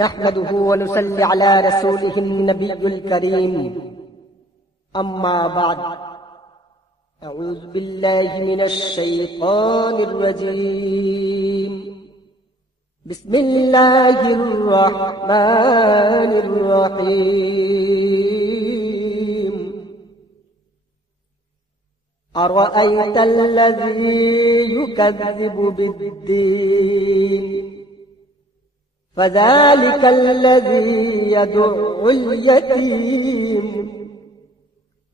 نحمده ونصلي على رسوله النبي الكريم أما بعد أعوذ بالله من الشيطان الرجيم بسم الله الرحمن الرحيم أرأيت الذي يكذب بالدين فذلك الذي يدع اليتيم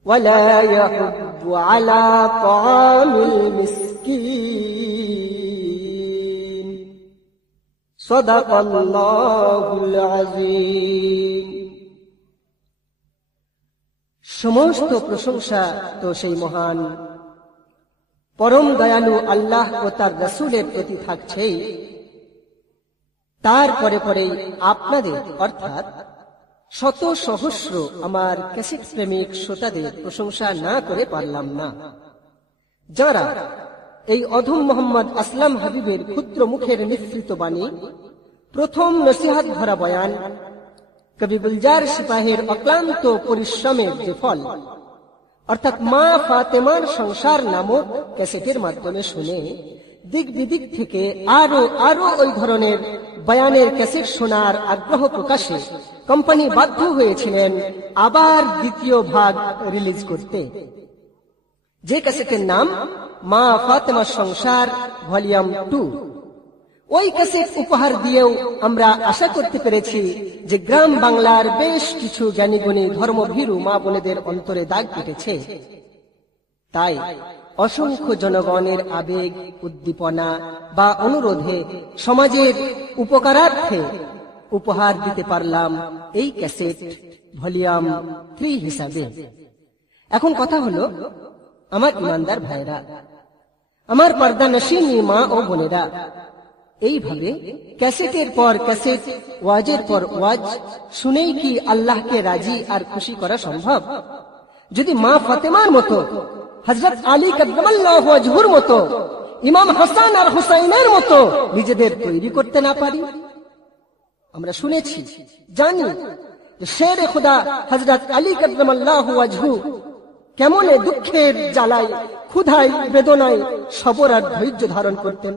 ولا يحض على طعام المسكين صدق الله العظيم। সমস্ত প্রশংসা তো সেই মহান পরম দয়ালু আল্লাহ ও তার রাসূলের প্রতি থাকছেই। তারপরে পরেই আপনাদের অর্থাৎ শত সহস্র আমার ক্যাসেট প্রেমিক শ্রোতাদের প্রশংসা না করে পারলাম না, যারা এই অধম মোহাম্মদ আসলাম হাবিবের ক্ষুদ্র মুখের মিশ্রিত বাণী, প্রথম নসিহত ভরা বয়ান, কবি গুলজার সিপাহের অক্লান্ত পরিশ্রমের যে ফল অর্থাৎ মা ফাতেমার সংসার নামক ক্যাসেটের মাধ্যমে শুনে দিক বিদিক থেকে আরো ওই ধরনের বয়ানের ক্যাসেট শোনার আগ্রহ প্রকাশে কোম্পানি বাধ্য হয়েছিলেন আবার দ্বিতীয় ভাগ রিলিজ করতে, যে ক্যাসেটের নাম মা ফাতেমার সংসার ভলিউম 2। ওই ক্যাসেট উপহার দিয়েও আমরা আশা করতে পেরেছি যে গ্রাম বাংলার বেশ কিছু জ্ঞানীগুণী ধর্মভীরু মা বোনেদের অন্তরে দাগ কেটেছে। তাই অসংখ্য জনগণের আবেগ, উদ্দীপনা বা অনুরোধে সমাজের উপকারার্থে উপহার দিতে পারলাম এই ক্যাসেট ভলিউম 3 হিসাবে। এখন কথা হলো, আমার ইমানদার ভাইরা, আমার পর্দানশীনী মা ও বোনেরা, এইভাবে ক্যাসেটের পর ক্যাসেট, ওয়াজের পর ওয়াজ শুনেই কি আল্লাহকে রাজি আর খুশি করা সম্ভব? যদি মা ফাতেমার মতো, হযরত আলী কাররামাল্লাহু ওয়াজহুর মতো, ইমাম হাসান আর হুসাইনের মতো নিজেদের তৈরি করতে না পারি। আমরা শুনেছি, জানি যে শেরে খোদা হযরত আলী কাররামাল্লাহু ওয়াজহু কেমন দুঃখের জ্বালায়, ক্ষুধায়, বেদনায় সবর আর ধৈর্য ধারণ করতেন,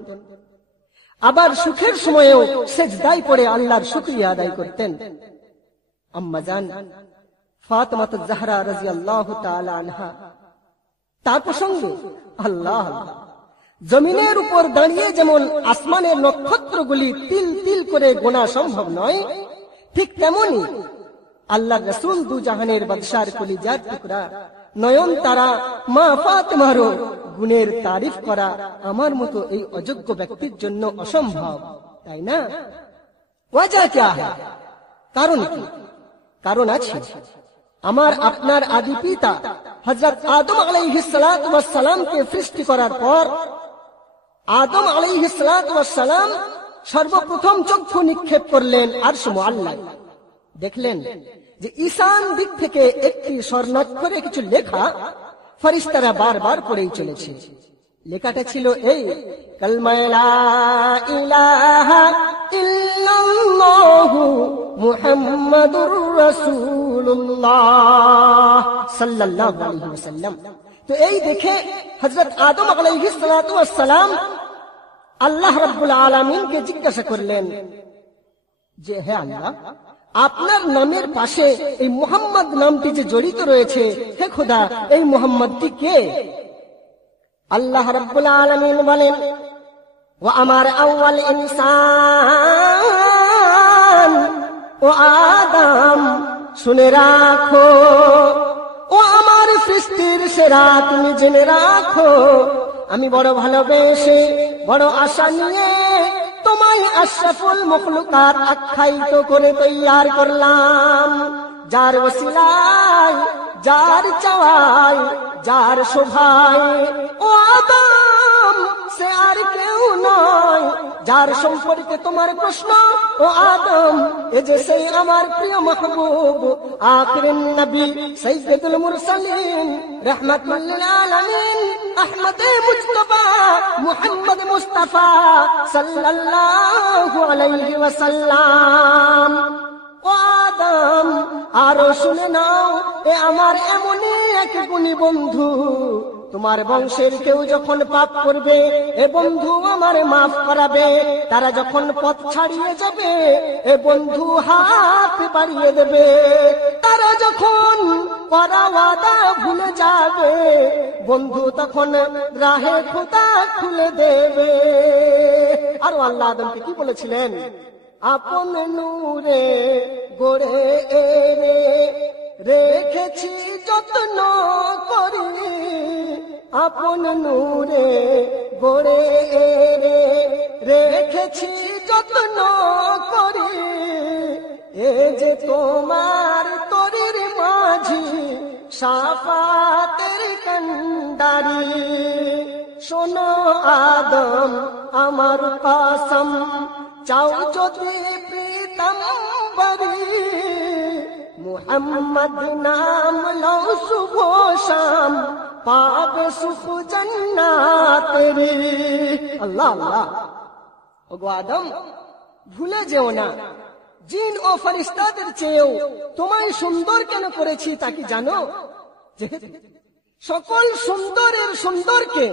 আবার সুখের সময়েও সেজদায় পড়ে আল্লাহর শুকরিয়া আদায় করতেন। আম্মা জান ফাতেমাতুজ জাহরা রাদিয়াল্লাহু তাআলা আনহা, তার প্রসঙ্গে আল্লাহ জমিনের উপর দাঁড়িয়ে যেমন আসমানের নক্ষত্রগুলি তিল তিল করে গোনা সম্ভব নয়, ঠিক তেমনি আল্লাহর রাসূল দু জাহানের বাদশার কলিজার টুকরা নয়ন তারা মা ফাতেমারও গুণের তারিফ করা আমার মতো এই অযোগ্য ব্যক্তির জন্য অসম্ভব, তাই না? ওয়াজা ক্যা হ্যায়? কারণ কি? কারণ আছে। আমার আপনার আদি পিতা হযরত আদম আলাইহিস সালাতু ওয়াস সালামকে সৃষ্টি করার পর আদম আলাইহিস সালাতু ওয়াস সালাম সর্বপ্রথম চক্ষু নিক্ষেপ করলেন আরশ মুআল্লায়। দেখলেন যে ঈশান দিক থেকে একটি স্বর্ণাক্ষরে কিছু লেখা ফেরেশতারা বারবার পড়েই চলেছে। লেখাটা ছিল এই, কালমা লা ইলাহা ইল্লাল্লাহু মুহাম্মাদুর রাসূলুল্লাহ সাল্লাল্লাহু আলাইহি ওয়াসাল্লাম। তো এই দেখে হযরত আদম আলাইহিস সালাতু ওয়াস সালাম আল্লাহ রাব্বুল আলামিনকে জিজ্ঞাসা করলেন যে, হে আল্লাহ, আপনার নামের পাশে এই মুহাম্মদ নামটি যে জড়িত রয়েছে, হে খোদা, এই মুহাম্মদটি কে? আল্লাহ রাব্বুল আলামিন বলেন, ও আমার আউয়াল ইনসান, ও আদম, শুনে রাখো, ও আমার সৃষ্টির সেরা, তুমি জেনে রাখো, আমি বড় ভালোবেসে, বড় আশা নিয়ে তোমায় আশরাফুল মখলুকাত আখ্যায়িত করে তৈয়ার করলাম, যার ওসিলায়, যার চাওয়ায়, যার শোভায়, ও আদম, সে আর কেউ নয় যার সম্পর্কে তোমার প্রশ্ন ও আদম, এ যে সেই আমার প্রিয় মাহবুব আখিরুন নবী সাইয়্যিদুল মুরসালিন রাহমাতুল লিল আলামিন আহমদ মুজতবা মুহাম্মদ মুস্তাফা সাল্লাল্লাহু আলাইহি ওয়াসাল্লাম। ও আদম, আরো শুনে নাও, এ আমার এমনই এক গুণী বন্ধু, তোমার বংশের কেউ যখন পাপ করবে এ বন্ধু আমার মাফ করাবে, তারা যখন পথ ছাড়িয়ে যাবে এ বন্ধু হাত বাড়িয়ে দেবে, তারা যখন করা ওয়াদা ভুলে যাবে বন্ধু তখন রাহে খোদা খুলে দেবে। আর আল্লাহ আদমকে কি বলেছিলেন? আপন নূরে গড়ে এনে রেখেছি যত্ন করি, আপন নূরে গড়ে এনে রেখেছি যত্ন করি, এ যে তোমার তরির মাঝি শাফাতের কান্ডারি। শোনো আদম আমার কসম, চাও যদি পীতাম্বরী, মুহাম্মদ নাম লও শুভ শাম, পাবে সুখ জান্নাতেরি। আল্লাহ আল্লাহ। ওগো আদম, ভুলে যেও না, জিন ও ফেরেশতাদের চেয়েও তোমায় সুন্দর কেন করেছি তা কি জানো? সকল সুন্দরের সুন্দরকে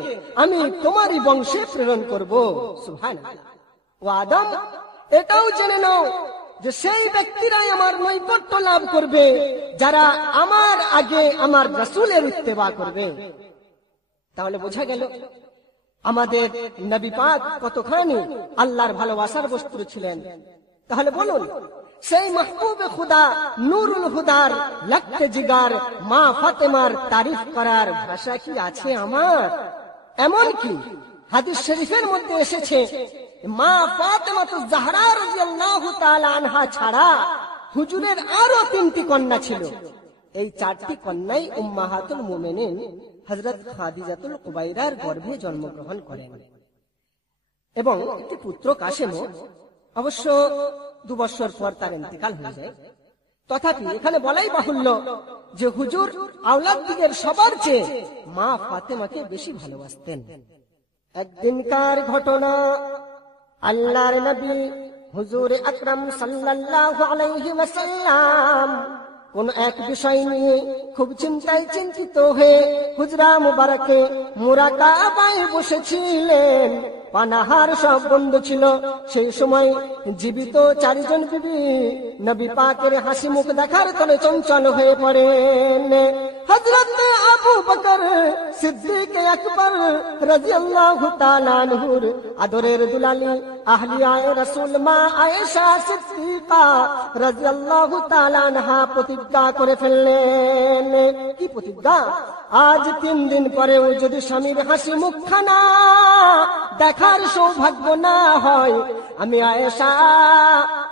আমি তোমারই বংশে প্রেরণ করব। সুবহানাল্লাহ। ও আদম, এটাও জেনে নাও যে সেই ব্যক্তিরাই আমার নৈকট্য লাভ করবে যারা আমার আগে আমার রাসূলের ইত্তেবা করবে। তাহলে বোঝা গেল আমাদের নবী পাক কতখানি আল্লাহর ভালোবাসার বস্তু ছিলেন। তাহলে বলুন, সেই মাহবুবে খুদা নূরুল হুদার লক্ষ্যে জিগার মা ফাতেমার তারিফ করার ভাষা কি আছে আমার? এমন কি হাদিস শরীফের মধ্যে এসেছে, মা ফাতেমাতুজ জাহরা রাদিয়াল্লাহু তাআলা আনহা ছাড়া হুজুরের আরো 3টি কন্যা ছিল। এই 4টি কন্যাই উম্মাহাতুল মুমিনিন হযরত খাদিজাতুল কুবাইরার গর্ভে জন্মগ্রহণ করেন এবং একটি পুত্র কাসেমও। অবশ্য 2 বছর পর তার ইন্তেকাল হয়ে যায়। তথাপি এখানে বলাই বাহুল্য যে হুজুর আওলাদ দিগের সবার চেয়ে মা ফাতেমাকে বেশি ভালোবাসতেন। একদিনকার ঘটনা, আল্লাহর নবী হুজুর আকরাম সাল্লাল্লাহু আলাইহি ওয়াসাল্লাম কোন এক বিষয় নিয়ে খুব চিন্তিত হয়ে হুজরা মুবারকে মুরাকাবায় বসেছিলেন। পানাহার সব বন্ধ ছিল। সেই সময় জীবিত 4 জন বিবি নবী পাকের হাসি মুখ দেখার তলে চঞ্চল হয়ে পড়েন। হযরত আবু বকর সিদ্দিক আকবর রাদিয়াল্লাহু তাআলা আনহুর আদরের দুলালি আহলিয়ায়ে রাসূল মা আয়েশা সিদ্দিকা রাদিয়াল্লাহু তাআলা আনহা প্রতিজ্ঞা করে ফেললেন। কি প্রতিজ্ঞা? আজ 3 দিন পরেও যদি স্বামীর হাসি মুখখানা দেখার সৌভাগ্য না হয়, আমি আয়েশা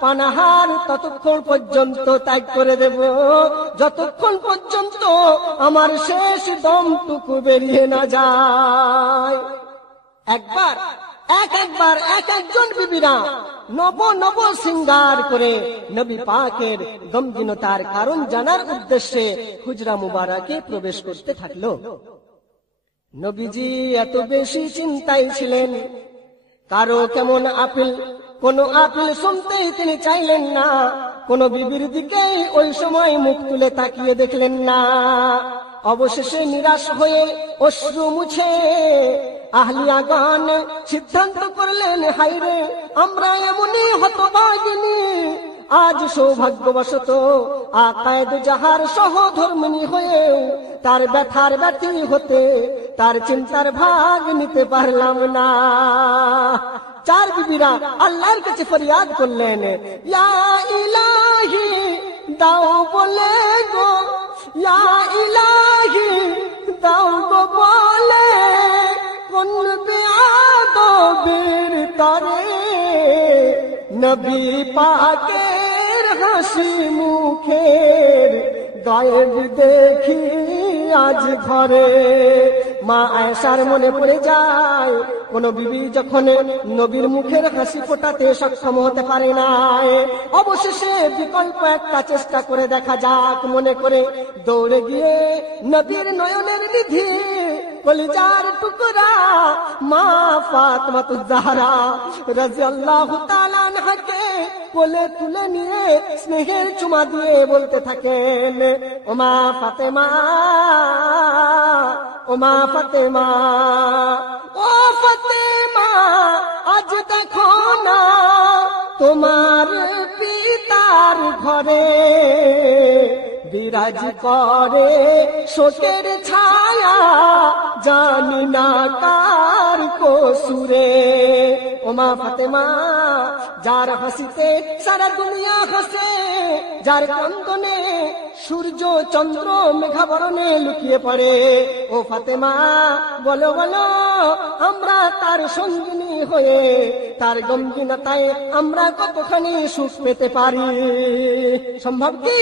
পানাহার ততক্ষণ পর্যন্ত ত্যাগ করে দেব যতক্ষণ পর্যন্ত আমার শেষ দমটুকু বেরিয়ে না যায়। একবার এক একজন বিবিরা নব সিঙ্গার করে নবী পাকের গমগীনতার কারণ জানার উদ্দেশ্যে হুজরা মুবারকে প্রবেশ করতে থাকলো। নবীজি এত বেশি চিন্তায় ছিলেন, কারো কেমন আপিল, কোন আপিল শুনতেই তিনি চাইলেন না। কোন বিবির দিকে ওই সময় মুখ তুলে তাকিয়ে দেখলেন না। অবশেষে নিরাশ হয়ে অশ্রু মুছে আহলিয়াগণ সিদ্ধান্ত করলেন, হায়রে আমরা এমনই হতভাগিনী, আজ সৌভাগ্যবশত আকায়েদ জাহার সহধর্মিণী হয়েও তার ব্যথার ব্যথী হতে তার চিন্তার ভাগ নিতে পারলাম না। 4 বিবিরা আল্লাহর কাছে ফরিয়াদ করলেন, ইয়া ইলাহি দাও বলে গো, ইয়া ইলাহি দাও গো বলে, কোন বেআদবের তরে নবী পাকের হাসি মুখের গায়েব দেখি আজ ঘরে। মা আয়েশার মনে পড়ে যায়, কোন বিবি যখন নবীর মুখের হাসি ফোটাতে সক্ষম হতে পারে না, অবশেষে বিকল্প একটা চেষ্টা করে দেখা যাক মনে করে দৌড়ে গিয়ে নবীর নয়নের নিধি কলিজার টুকরা মা ফাতেমাতুজ জাহরা রাদিয়াল্লাহু তাআলা আনহাকে কোলে তুলে নিয়ে স্নেহের চুমা দিয়ে বলতে থাকেন, ও মা ফাতেমা, ও মা ফাতেমা, ও ফাতেমা, আজ দেখো না তোমার পিতার ঘরে বিরাজ করে শোকের ছায়া, জানি না কার কসুরে। ও মা ফাতেমা, যার হাসিতে সারা দুনিয়া হাসে, যার কান্দনে সূর্য চন্দ্র মেঘাবরণে লুকিয়ে পড়ে, ও ফাতেমা বলো বলো, আমরা তার সঙ্গিনী হয়ে তার গম্ভীরতায় আমরা কতখানি সুখ পেতে পারি? সম্ভব কি?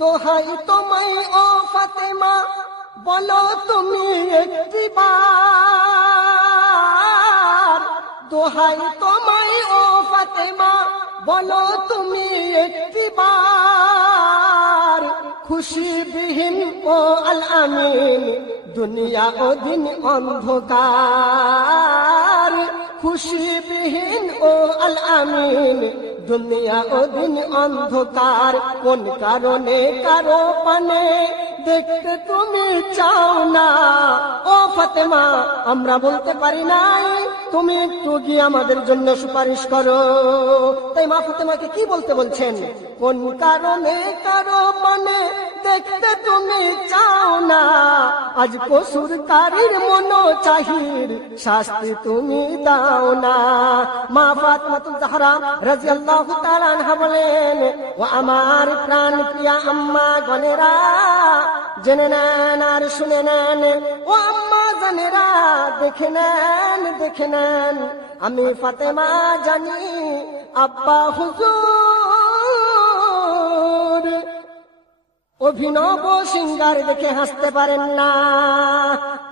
দোহাই তোমায় ও ফাতেমা, বলো তুমি একটি বার, দোহাই তোমায় ও ফাতেমা, বলো তুমি একটি বার, খুশি বিহীন ও আল আমিন দুনিয়া ও দিন অন্ধকার, খুশি বিহীন ও আল আমিন দুনিয়া ও দিন অন্ধকার, কোন কারণে কারো পানে দেখতে তুমি চাও না? ও ফাতেমা, আমরা বলতে পারি নাই, তুমি একটু গিয়ে আমাদের জন্য সুপারিশ করো। তাই মা ফাতেমাকে কি বলতে বলছেন? কোন কারণে কারো পানে দেখতে তুমি চাও না? আজ কসুরকারীর মন চাহির শাস্তি তুমি দাও না। মা ফাতেমাতুজ জাহরা রাদিয়াল্লাহু তাআলা আনহা বলেন, ও আমার প্রাণ প্রিয়া আম্মা গনেরা, জেনে নেন আর শুনে নেন, ও আম্মা জানেরা, দেখে নেন, দেখে নেন, আমি ফাতেমা জানি আব্বা হুজুর অভিনব সিঙ্গার দেখে হাসতে পারেন না।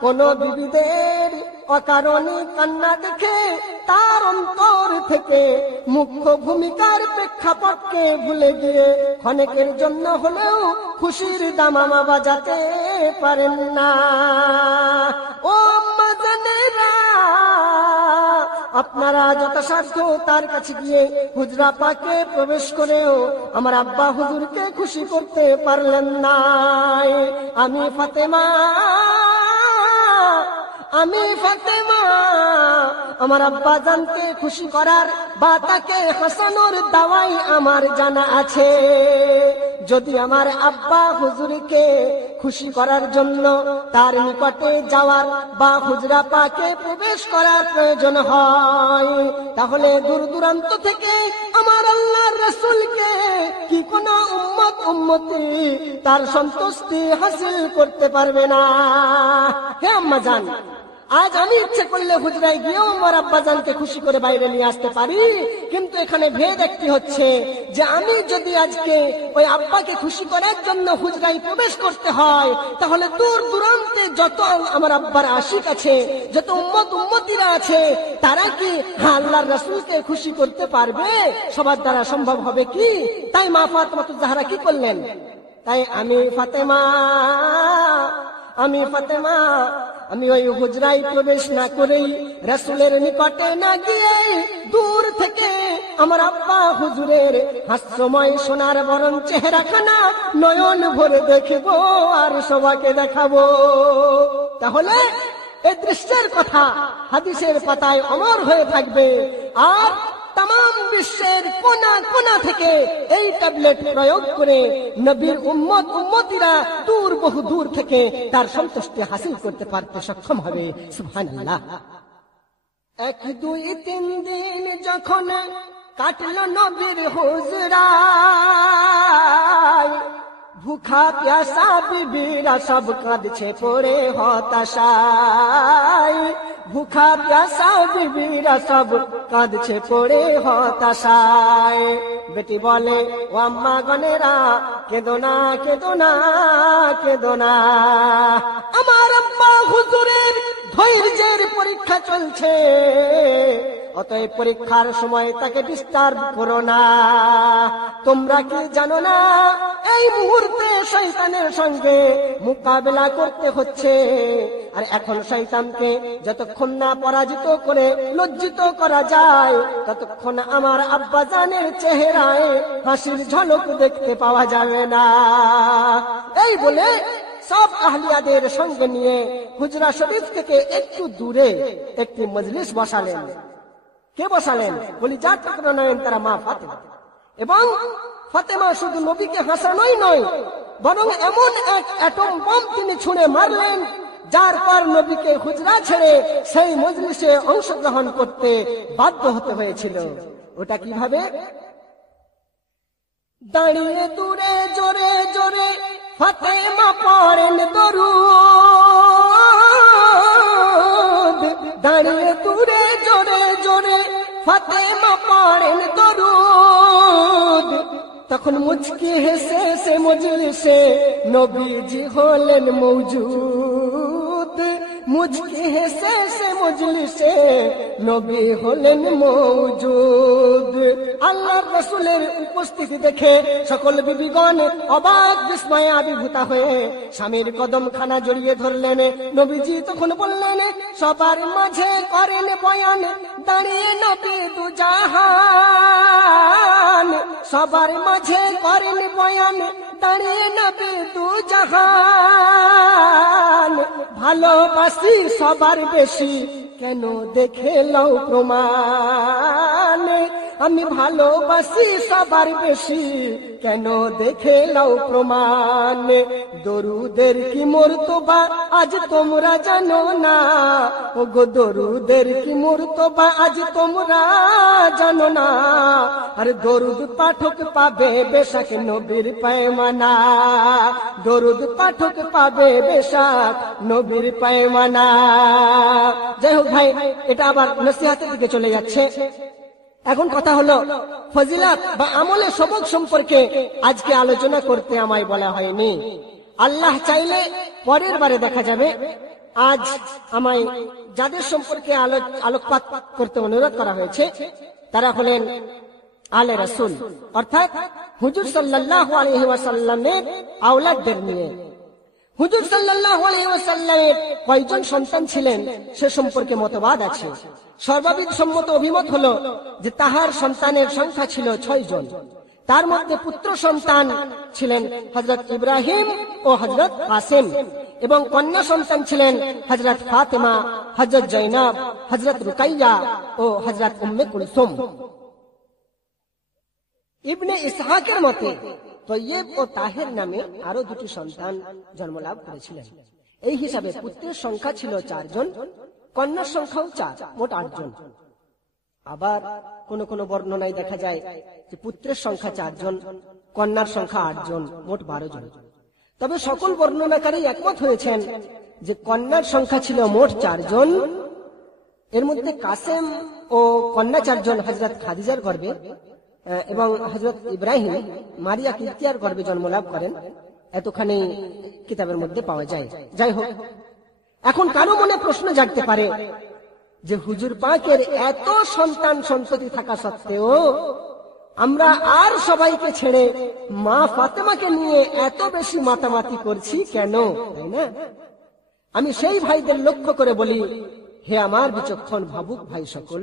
কোন বিবিদের অকারণে কান্না দেখে তার অন্তর থেকে মুখ্য ভূমিকার প্রেক্ষাপটকে ভুলে গিয়ে ক্ষণিকের জন্য হলেও খুশির দামামা বাজাতে পারেন না। ও আম্মা জানেরা, আপনারা যথাসাধ্য তার কাছে গিয়ে হুজরা পাকে প্রবেশ করেও আমার আব্বা হুজুরকে খুশি করতে পারলেন না। আমি ফাতেমা, আমি ফাতেমা আমার আব্বা জানকে খুশি করার বা তাকে হাসানোর দাওয়াই আমার জানা আছে। যদি আমার আব্বা হুজুরকে খুশি করার জন্য তার নিকটে যাওয়ার বা হুজরা পাকে প্রবেশ করার প্রয়োজন হয়, তাহলে দূর দূরান্ত থেকে আমার আল্লাহর রাসূলকে কি কোন উম্মত উম্মতি তার সন্তুষ্টি হাসিল করতে পারবে না? হে আম্মা জান, আজ আমি ইচ্ছে করলে হুজরায় গিয়েও আমার আব্বাজানকে খুশি করে বাইরে নিয়ে আসতে পারি, কিন্তু এখানে ভেদ একটি হচ্ছে যে আমি যদি আজকে ওই আব্বাকে খুশি করার জন্য হুজরায় প্রবেশ করতে হয়, তাহলে দূর দূরান্তে যত আমার আব্বার আশিক আছে, যত উম্মত উম্মতিরা আছে, তারা কি আল্লাহর রাসূলকে খুশি করতে পারবে? সবার দ্বারা সম্ভব হবে কি? তাই মা ফাতেমাতুজ জাহরা কি করলেন? তাই আমি ফাতেমা, আমি ফাতেমা, আমি ওই হুজরায় প্রবেশ না করেই, রাসূলের নিকটে না গিয়ে দূর থেকে আমার আব্বা হুজুরের হাস্যময় সোনার বরণ চেহারাখানা নয়ন ভরে দেখব আর সবাইকে দেখাবো। তাহলে এই দৃশ্যের কথা হাদিসের পাতায় অমর হয়ে থাকবে, আর तमाम বিশ্বের কোনা কোনা থেকে এই ট্যাবলেট প্রয়োগ করে নবীর উম্মত উম্মতিরা দূর বহু দূর থেকে তার সন্তুষ্টি হাসিল করতে পারতে সক্ষম হবে। সুবহানাল্লাহ। 1 2 3 দিন যখন কাটলো নবীর হুজরায়, ভুখা প্যাসা বিবিরা সব কাঁদছে পড়ে হতাশায়, ভুখা প্যাসা বিবিরা সব কাঁদছে পড়ে হতাশায়। বেটি বলে ও আম্মা গনেরা, কেঁদো না কেঁদো না কেঁদো না, আমার আম্মা হুজুরের ধৈর্যের পরীক্ষা চলছে, অতএব পরীক্ষার সময় তাকে ডিস্টার্ব করো না। তোমরা কি জানো না এই মুহূর্তে শয়তানের সঙ্গে মোকাবেলা করতে হচ্ছে, আর এখন শয়তানকে যতক্ষণ না পরাজিত করে লজ্জিত করা যায় ততক্ষণ আমার আব্বাজানের চেহারায় হাসির ঝলক দেখতে পাওয়া যাবে না। এই বলে সব আহলিয়াদের সঙ্গে নিয়ে হুজরা শরীফ থেকে একটু দূরে একটি মজলিস বসালেন। কে বসালেন? বলি যার টুকরো নয়নতারা মা ফাতেমা। এবং ফাতেমা শুধু নবীকে হাসানোই নয়, বরং এমন এক অ্যাটম বম তিনি ছুঁড়ে মারলেন যার পর নবীকে হুজরা ছেড়ে সেই মজলিসে অংশগ্রহণ করতে বাধ্য হতে হয়েছিল। ওটা কিভাবে? দাঁড়িয়ে দূরে জোরে জোরে ফাতেমা পড়েন দরুদ, দাঁড়িয়ে দূরে জোরে জোরে ফাতেমা পড়েন দরুদ, তখন মুচকি হেসে সে মজলিসে নবীজি হলেন মৌজুদ, মুচকি হেসে সে মজলিসে নবী হলেন মৌজুদ। আল্লাহর রাসূলের উপস্থিতি দেখে সকল বিবিগণ অবাক বিস্ময়ে আবির্ভূতা হয়ে স্বামীর কদম খানা জড়িয়ে ধরলেন। নবীজি তখন বললেন, সবার মাঝে করেন বয়ান দাঁড়িয়ে নবী দুজাহান, সবার মাঝে করেন বয়ান দাঁড়িয়ে নবী দুজাহান, ভালোবাসি সবার বেশি কেন দেখে লও প্রমাণ, আমি ভালোবাসি সবার বেশি কেন দেখে লও প্রমাণ, দরুদের কি মর্তবা আজ তোমরা জানো না, ও গো দরুদের কি মর্তবা আজ তোমরা জানো না, আর দরুদ পাঠক পাবে বেশাক নবীর পায়মানা, দরুদ পাঠক পাবে বেশাক নবীর পায়মানা। যাই হোক ভাই, এটা আবার নসিহতের দিকে চলে যাচ্ছে। এখন কথা হলো ফজিলত বা আমলে সবক সম্পর্কে আজকে আলোচনা করতে আমায় বলা হয়নি। আল্লাহ চাইলে পরের বারে দেখা যাবে। আজ আমায় যাদের সম্পর্কে আলোকপাত করতে অনুরোধ করা হয়েছে তারা হলেন আলে রাসূল, অর্থাৎ হুজুর সাল্লাল্লাহু আলাইহি ওয়াসাল্লামের আওলাদদের নিয়ে। হুজুর সাল্লাল্লাহু আলাইহি ওয়াসাল্লামের কয়জন সন্তান ছিলেন সে সম্পর্কে মতবাদ আছে। সর্বাবিদ সম্মত অভিমত হলো যে তাহার সন্তানের সংখ্যা ছিল 6 জন। তার মধ্যে পুত্র সন্তান ছিলেন হযরত ইব্রাহিম ও হযরত কাসেম, এবং কন্যা সন্তান ছিলেন হযরত ফাতেমা, হযরত জয়নাব, হযরত রুকাইয়া ও হযরত উম্মে কুলসুম। ইবনে ইসহাকের মতে তৈয়ব ও তাহের নামে আরো 2টি সন্তান জন্মলাভ করেছিলেন। এই হিসাবে পুত্রের সংখ্যা ছিল 4 জন, কন্যার সংখ্যাও 4, মোট 8 জন। আবার কোন কোন বর্ণনায় দেখা যায় যে পুত্রের সংখ্যা 4 জন, কন্যার সংখ্যা 8 জন, মোট 12 জন। তবে সকল বর্ণনাকারী একমত হয়েছেন যে কন্যার সংখ্যা ছিল মোট 4 জন। এর মধ্যে কাসেম ও কন্যা 4 জন হযরত খাদিজার গর্ভে, এবং হযরত ইব্রাহিম মারিয়া কিপ্তিয়ার গর্ভে জন্মলাভ করেন। এতখানি কিতাবের মধ্যে পাওয়া যায়। যাই হোক, এখন কারো মনে প্রশ্ন জাগতে পারে যে হুজুর পাকের এত সন্তান সন্ততি থাকা সত্ত্বেও আমরা আর সবাইকে ছেড়ে মা ফাতেমাকে নিয়ে এত বেশি মাতামাতি করছি কেন, তাই না? আমি সেই ভাইদের লক্ষ্য করে বলি, হে আমার বিচক্ষণ ভাবুক ভাই সকল,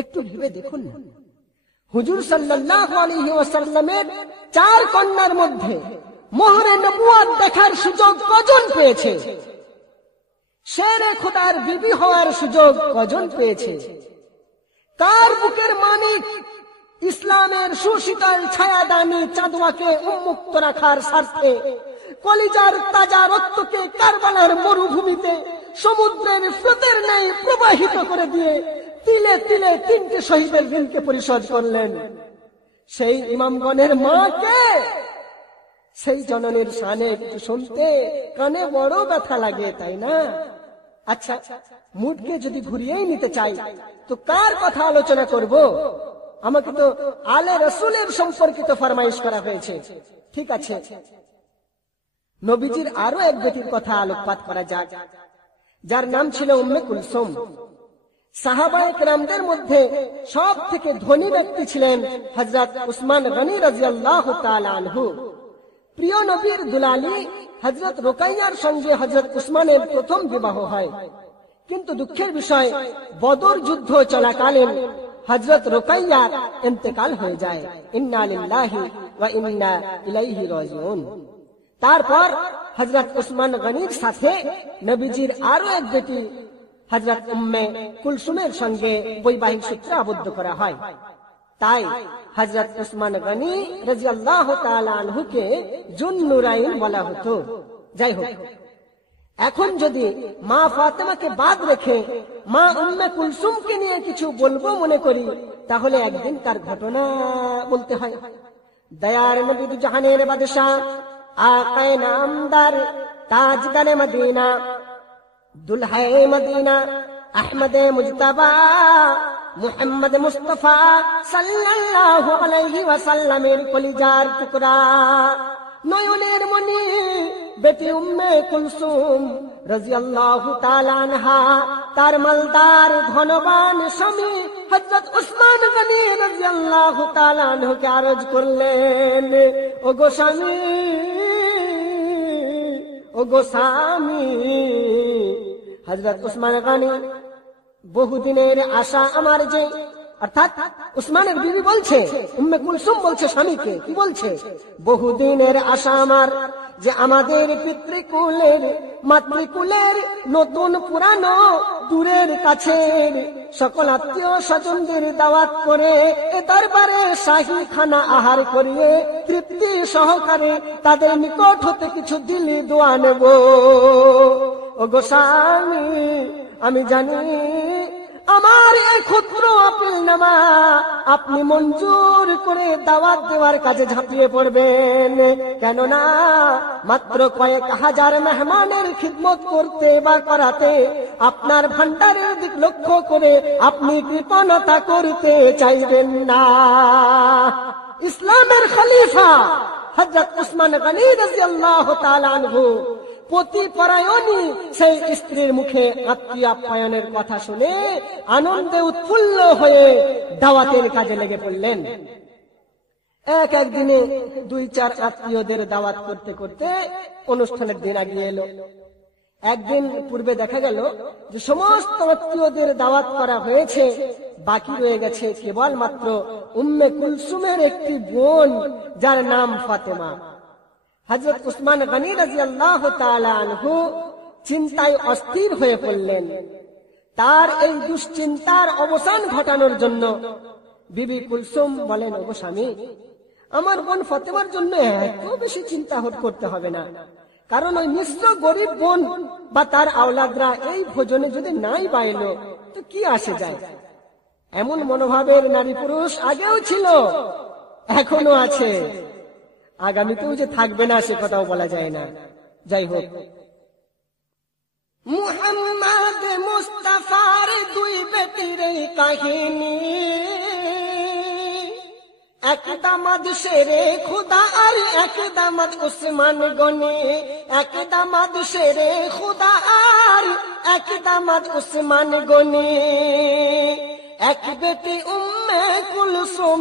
একটু ভেবে দেখুন না, হুজুর সাল্লাল্লাহু আলাইহি ওয়াসাল্লামের 4 কন্যার মধ্যে মোহরে নবুয়ত দেখার সুযোগ কজন পেয়েছে? শেরে খোদার বিবি হওয়ার সুযোগ কজন পেয়েছে? কার বুকের মানিক ইসলামের সুশীতল ছায়াদানি চাঁদওয়াকে উন্মুক্ত রাখার স্বার্থে কলিজার তাজা রক্তকে কারবালার মরুভূমিতে সমুদ্রের স্রোতের ন্যায় প্রবাহিত করে দিয়ে তিলে তিলে 3টে শহীদের ঋণকে পরিশোধ করলেন? সেই ইমামগণের মাকে, সেই জননীর শানে কিছু শুনতে কানে বড় ব্যথা লাগে, তাই না? আচ্ছা, মুডকে যদি ঘুরিয়েই নিতে চাই তো কার কথা আলোচনা করব? আমাকে তো আলে রসুলের সম্পর্কিত ফরমাইশ করা হয়েছে। ঠিক আছে, নবীজির আরো এক বেটির কথা আলোকপাত করা যাক, যার নাম ছিল উম্মে কুলসুম। সাহাবায়ে কেরামদের মধ্যে সব থেকে ধনী ব্যক্তি ছিলেন হযরত উসমান গনি রাদিয়াল্লাহু তাআলা আনহু। প্রিয় নবীর দুলালী হযরত রুকাইয়ার সঙ্গে হযরত উসমানের প্রথম বিবাহ হয়, কিন্তু দুঃখের বিষয় বদর যুদ্ধ চলাকালীন হযরত রুকাইয়ার ইন্তেকাল হয়ে যায়। ইন্না লিল্লাহি ওয়া ইন্না ইলাইহি রাজিউন। তারপর হযরত উসমান গনির সাথে নবীজির আরো এক বেটি হযরত উম্মে কুলসুমের সঙ্গে বৈবাহিক সূত্রে আবদ্ধ করা হয়। তাই হযরত উসমান গনি রাদিয়াল্লাহু তাআলা আনহুকে জুন্নুরাইন বলা হতো। যাই হোক, এখন যদি মা ফাতেমাকে বাদ রেখে মা উম্মে কুলসুমকে নিয়ে কিছু বলবো মনে করি, তাহলে একদিন তার ঘটনা বলতে হয়। দয়ার নবী দু জাহানের বাদশা, আকায়ে নামদার, তাজদারে মদিনা, দুলহায়ে মদিনা, আহমদে মুজতবা, মুহাম্মদ মুস্তাফা সাল্লাল্লাহু আলাইহি ওয়াসাল্লামের কলিজার টুকরা, নয়নের মনি বেটি উম্মে কুলসুম রাদিয়াল্লাহু তাআলা আনহা তার মালদার ধনবান স্বামী হযরত উসমান গনি রাদিয়াল্লাহু তাআলা আনহুকে আরজ করলেন, ওগো স্বামী, ওগো স্বামী। হযরত উসমান গনি বহুদিনের আশা আমার যে, অর্থাৎ উসমানের বিবি বলছে, উম্মে কুলসুম বলছে স্বামীকে, কি বলছে? বহুদিনের আশা আমার যে আমাদের পিতৃকুলের মাতৃকুলের নতুন পুরানো দূরের কাছের সকল আত্মীয় স্বজনদের দাওয়াত করে এ দরবারে শাহী খানা আহার করিয়ে তৃপ্তি সহকারে তাদের নিকট হতে কিছু দিলি দোয়া নেব। ওগো স্বামী, আমি জানি আমার এই ক্ষুদ্র আপিল নামা আপনি মঞ্জুর করে দাওয়াত দেওয়ার কাজে ঝাঁপিয়ে পড়বেন, কেননা মাত্র কয়েক হাজার মেহমানের খিদমত করতে বা করাতে আপনার ভান্ডারের দিক লক্ষ্য করে আপনি কৃপণতা করতে চাইবেন না। ইসলামের খলিফা হযরত উসমান গনি রাদিয়াল্লাহু তাআলা আনহু পতিপরায়ণী সেই স্ত্রীর মুখে আত্মীয় আপ্যায়নের কথা শুনে আনন্দে উৎফুল্ল হয়ে দাওয়াতের কাজে লেগে পড়লেন। একদিনে 2-4 আত্মীয়দের দাওয়াত করতে করতে অনুষ্ঠানের দিন আগিয়ে এলো। একদিন পূর্বে দেখা গেল যে সমস্ত আত্মীয়দের দাওয়াত করা হয়েছে, বাকি রয়ে গেছে কেবলমাত্র উম্মে কুলসুমের একটি বোন যার নাম ফাতেমা। হযরত উসমান গনি রাদিয়াল্লাহু তাআলা আনহু চিন্তায় অস্থির হয়ে পড়লেন। তার এই দুশ্চিন্তার অবসান ঘটানোর জন্য বিবি কুলসুম বলেন, ওগো স্বামী, আমার বোন ফাতেমার জন্য এত বেশি চিন্তা করতে হবে না, কারণ ওই মিশ্র গরিব বোন বা তার আওলাদরা এই ভোজনে যদি নাই পাইল তো কি আসে যায়। এমন মনোভাবের নারী পুরুষ আগেও ছিল, এখনো আছে, আগামীতেও যে থাকবে না সে কথাও বলা যায় না। যাই হোক, মুহাম্মদ মুস্তাফার 2 বেটির কাহিনী, এক দামাদ শেরে খুদা আর এক দামাদ উসমান গনি, এক দামাদ শেরে খুদা আর এক দামাদ উসমান গনি, এক বেটি উম্মে কুলসুম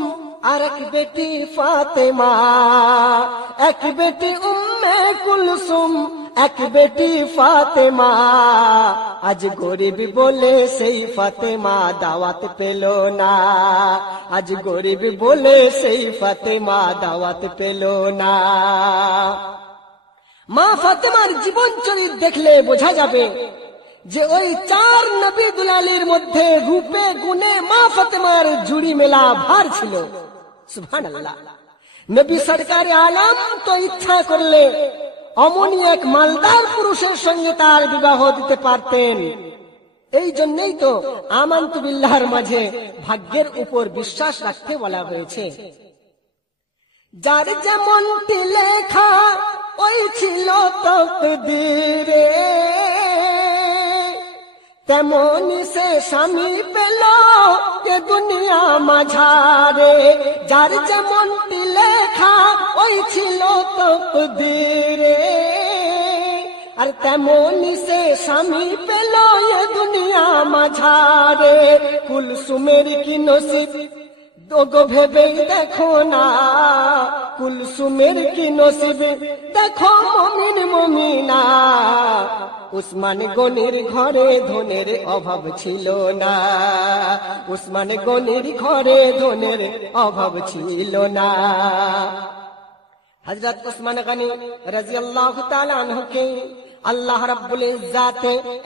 আর এক বেটি ফাতেমা, এক বেটি উম্মে কুলসুম এক বেটি ফাতেমা। আজ গরিব বলে সেই ফাতেমা দাওয়াত পেল না, আজ গরিব বলে সেই ফাতেমা দাওয়াত পেল না। মা ফাতেমার জীবন চরিত দেখলে বোঝা যাবে যে ওই 4 নবী দুলালির মধ্যে রূপে গুণে মা ফাতেমার জুড়ি মেলা ভার ছিল। সুবহানাল্লাহ। নবী সরকার আলম তো ইচ্ছা করলে অমনি এক মালদার পুরুষের সঙ্গে তার বিবাহ দিতে পারতেন। এই জন্যই তো আমানতু বিল্লাহর মাঝে ভাগ্যের উপর বিশ্বাস রাখতে বলা হয়েছে। যার যেমনটি লেখা ওই ছিল তকদিরে, তেমনি সে স্বামী পেল এ দুনিয়া মাঝারে, যার যেমনটি লেখা ওই ছিল তকদীরে। আর তেমনি সে স্বামী পেল এ দুনিয়া মাঝারে, কুলসুমের কি নসিব দোগো ভেবেই দেখো না, কুলসুমের কি নসিব দেখো মুমিন মুমিনা। উসমান গনির ঘরে ধনের অভাব ছিল না, উসমান গনির ঘরে ধনের অভাব ছিল না। হযরত উসমান গনি রাদিয়াল্লাহু তাআলা আনহুকে আল্লাহ রাব্বুল ইজ্জাত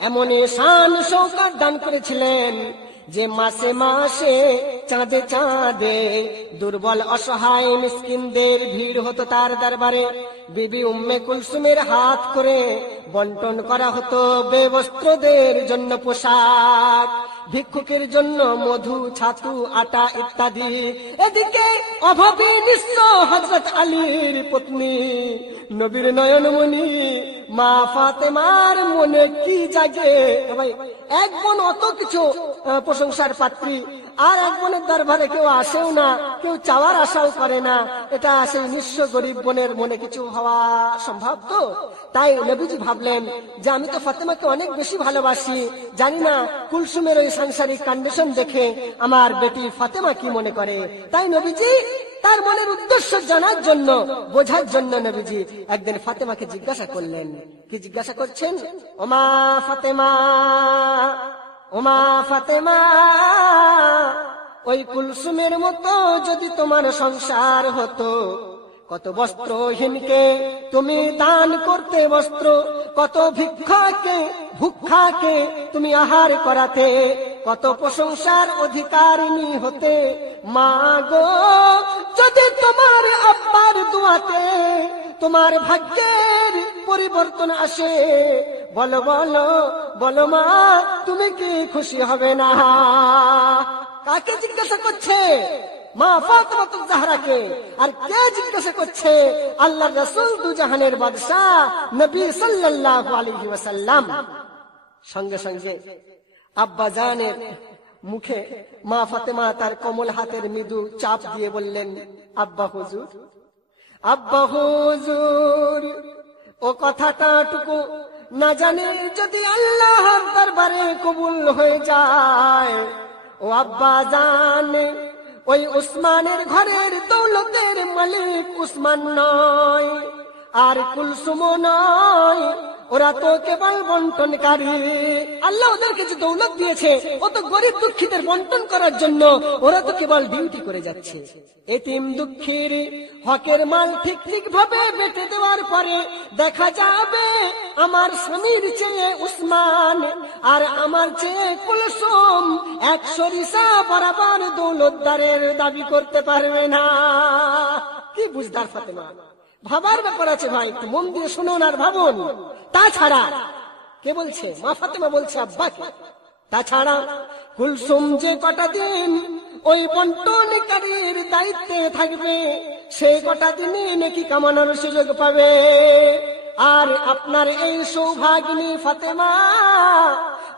এমন শান শৌকত দান করেছিলেন যে মাসে মাসে চাঁদে চাঁদে দুর্বল অসহায় মিসকিনদের ভিড় হতো তার দরবারে। বিবি উম্মে কুলসুমের হাত করে বন্টন করা হতো বেবস্ত্রদের জন্য পোশাক, ভিক্ষুকের জন্য মধু, ছাতু, আটা ইত্যাদি। এদিকে অভাবী নিঃস্ব হযরত আলীর পত্নী নবীর নয়নমণি মা ফাতেমার মনে কি জাগে। ভাই, এক বোন অত কিছু প্রশংসার পাত্রী, আর এক বোনের দরবারে কেউ আসেও না, কেউ চাওয়ার আশাও করে না। এটা সেই নিঃস্ব গরিব বোনের মনে কিছু হওয়া সম্ভব? তো তাই নবীজি ভাবলেন যে আমি তো ফাতেমাকে অনেক বেশি ভালোবাসি, জানি না কুলসুমের ওই সাংসারিক কন্ডিশন দেখে আমার বেটি ফাতেমা কি মনে করে। তাই নবীজি তার মনের উদ্দেশ্য জানার জন্য, বোঝার জন্য নবীজি একদিন ফাতেমাকে জিজ্ঞাসা করলেন। কি জিজ্ঞাসা করছেন? ওমা ফাতেমা, ওমা ফাতেমা, ওই কুলসুমের মতো যদি তোমার সংসার হতো, কত বস্ত্রহীনকে তুমি দান করতে বস্ত্র, কত ভিক্ষাকে ভুক্ষাকে তুমি আহার করাতে, কত প্রশংসার অধিকারিণী হতে। মা গো, যদি তোমার আব্বার দোয়াতে তোমার ভাগ্যের পরিবর্তন আসে, বলো বলো বলো মা, তুমি কি খুশি হবে না? কাকে জিজ্ঞাসা করছে? মা ফাতেমাতুজ জাহরাকে। আর কে জিজ্ঞাসা করছে? আল্লাহর রাসূল দুজাহানের বাদশা নবী সাল্লাল্লাহু আলাইহি ওয়াসাল্লাম। সঙ্গে সঙ্গে আব্বা জানের মুখে মা ফাতেমা তার কোমল হাতের মৃদু চাপ দিয়ে বললেন, আব্বা হুজুর, আব্বা হুজুর, ও কথাটাটুকু না জানে যদি আল্লাহর দরবারে কবুল হয়ে যায়, ও আব্বা জানে ওই উসমানের ঘরের দৌলতের মালিক উসমান নয়, আর কুলসুমও নয়, ওরা তো কেবল বন্টনকারী। আল্লাহ ওদেরকে যে দৌলত দিয়েছে ও তো গরিব দুঃখীদের বন্টন করার জন্য, ওরা তো কেবল ডিউটি করে যাচ্ছে। এতিম দুঃখীর হকের মাল ঠিক ঠিক ভাবে বেটে দেওয়ার পরে দেখা যাবে আমার স্বামীর চেয়ে উসমান আর আমার চেয়ে কুলসুম 100 রিসা বরাবর দৌলতদারের দাবি করতে পারবে না। কি বুঝদার ফাতেমা, ভাবার ব্যাপার আছে ভাই, একটু মন দিয়ে শুনুন আর ভাবুন। তাছাড়া কে বলছে? মা ফাতেমা বলছে আব্বাকে। তাছাড়া কুলসুম যে কটা দিন ওই বন্টনকারীর দায়িত্বে থাকবে, সেই কটা দিনই নাকি কামানোর সুযোগ পাবে। আর আপনার এই সৌভাগিনী ফাতেমা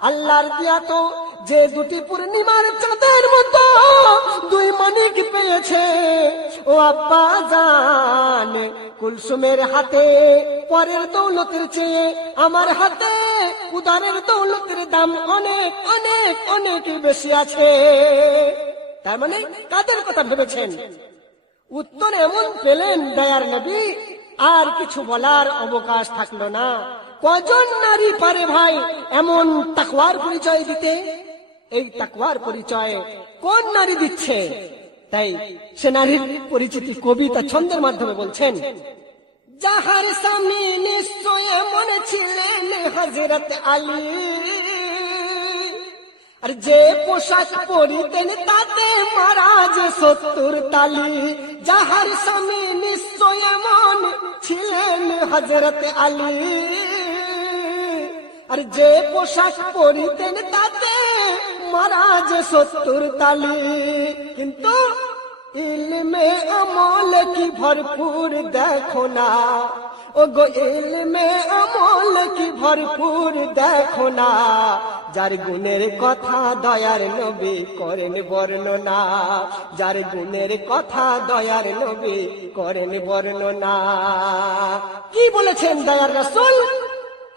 আল্লাহর দিয়া তো যে দুটি পূর্ণিমার চাঁদের মতো 2 মানিক পেয়েছে, ও আব্বা জান, কুলসুমের হাতে পরের দৌলতের চেয়ে আমার হাতে উদারের দৌলতের দাম অনেক অনেক অনেক বেশি আছে। তার মানে কাদের কথা ভেবেছেন? উত্তর এমন পেলেন দয়ার নবী, আর কিছু বলার অবকাশ থাকলো না। কজন নারী পারে ভাই এমন তাকওয়ার পরিচয় দিতে? এই তাকওয়ার পরিচয় কোন নারী দিচ্ছে? তাই সে নারীর পরিচিতি কবিতা ছন্দের মাধ্যমে বলছেন। যাহার স্বামী নিশ্চয় এমন ছিলেন হযরত আলী, আর যে পোশাক পরিতেন তাতে মহারাজ 70 তালি। যাহার স্বামী নিশ্চয় এমন ছিলেন হযরত আলী, আর যে পোশাক পরিতেন তাতে মহারাজ 70 তালি। কিন্তু ইলমে আমল কি ভরপুর দেখো না, ও গো ইলমে আমল কি ভরপুর দেখো না, যার গুণের কথা দয়ার নবী করেন বর্ণনা, যার গুণের কথা দয়ার নবী করেন বর্ণনা। কি বলেছেন দয়ার রাসূল?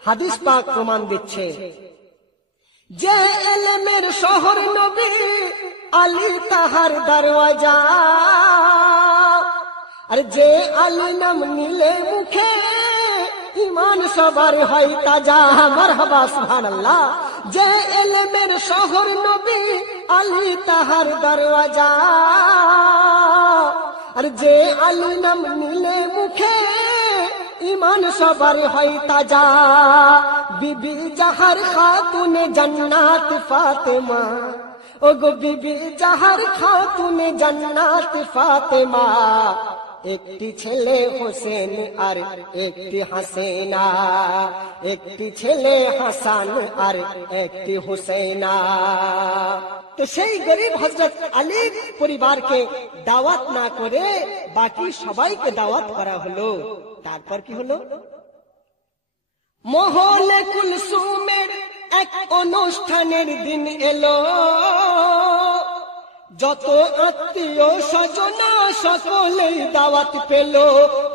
হাদিস পাক প্রমাণ দিচ্ছে, যে ইলমের শহর নবী আলী তাহার দরওয়াজা, আর যে আলী নাম নিলে মুখে ঈমান সবার হয় তাজা। মারহাবা সুবহানাল্লাহ। যে ইলমের শহর নবী আলী তাহার দরওয়াজা, আর যে আলী নাম নিলে মুখে ঈমান সবার হয় তাজা। বিবি জাহার খাতুন জান্নাত ফাতেমা, ও গো বিবি জাহার খাতুন জান্নাত ফাতেমা, একটি ছেলে হোসেন আর একটি হাসেনা, একটি ছেলে হাসান আর একটি হুসেনা। তো সেই গরিব হযরত আলীর পরিবারকে দাওয়াত না করে বাকি সবাইকে দাওয়াত করা হলো। তারপর কি হলো? মহলে কুলসুমের এক অনুষ্ঠানের দিন এলো, যত আত্মীয় স্বজন সকলেই দাওয়াত পেল।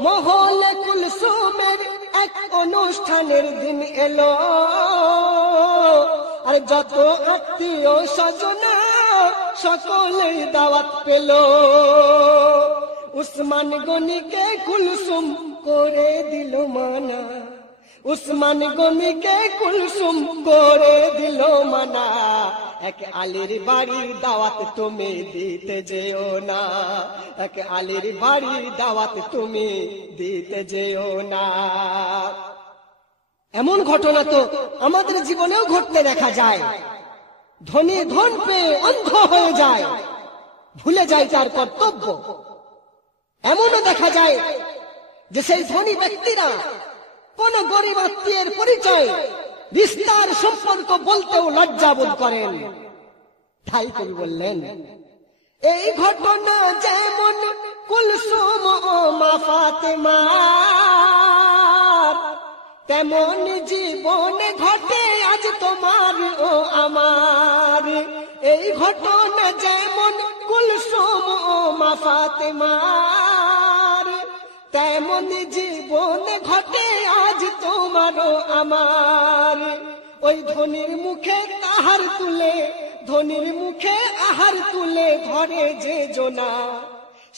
মহলে কুলসুমের এক অনুষ্ঠানের দিন এলো, আর যত আত্মীয় স্বজন সকলেই দাওয়াত পেল। উসমান গনিকে কুলসুম করে দিল মানা, উসমান গনিকে কুলসুম করে দিল মানা, এক আলীর বাড়ির দাওয়াত তুমি দিতে যেও না, এক আলীর বাড়ির দাওয়াত তুমি দিতে যেও না। এমন ঘটনা তো আমাদের জীবনেও ঘটতে দেখা যায়। ধনী ধন পেয়ে অন্ধ হয়ে যায়, ভুলে যায় তার কর্তব্য। এমনও দেখা যায় যে সেই ধনী ব্যক্তিরা কোন গরিব আত্মীয়ের পরিচয়, বিস্তার সম্পর্ক বলতেও লজ্জা বোধ করেন। তাই কবি বললেন, এই ঘটনা যেমন কুলসুম ও মা ফাতেমার, তেমন জীবনে ঘটে আজ তোমার ও আমার। এই ঘটনা যেমন কুলসুম ও মা ফাতেমার, তেমন জীবনে ঘটে আজ তোমারও আমার। ওই ধনির মুখে আহার তুলে, ধনির মুখে আহার তুলে ধরে যে জোনা,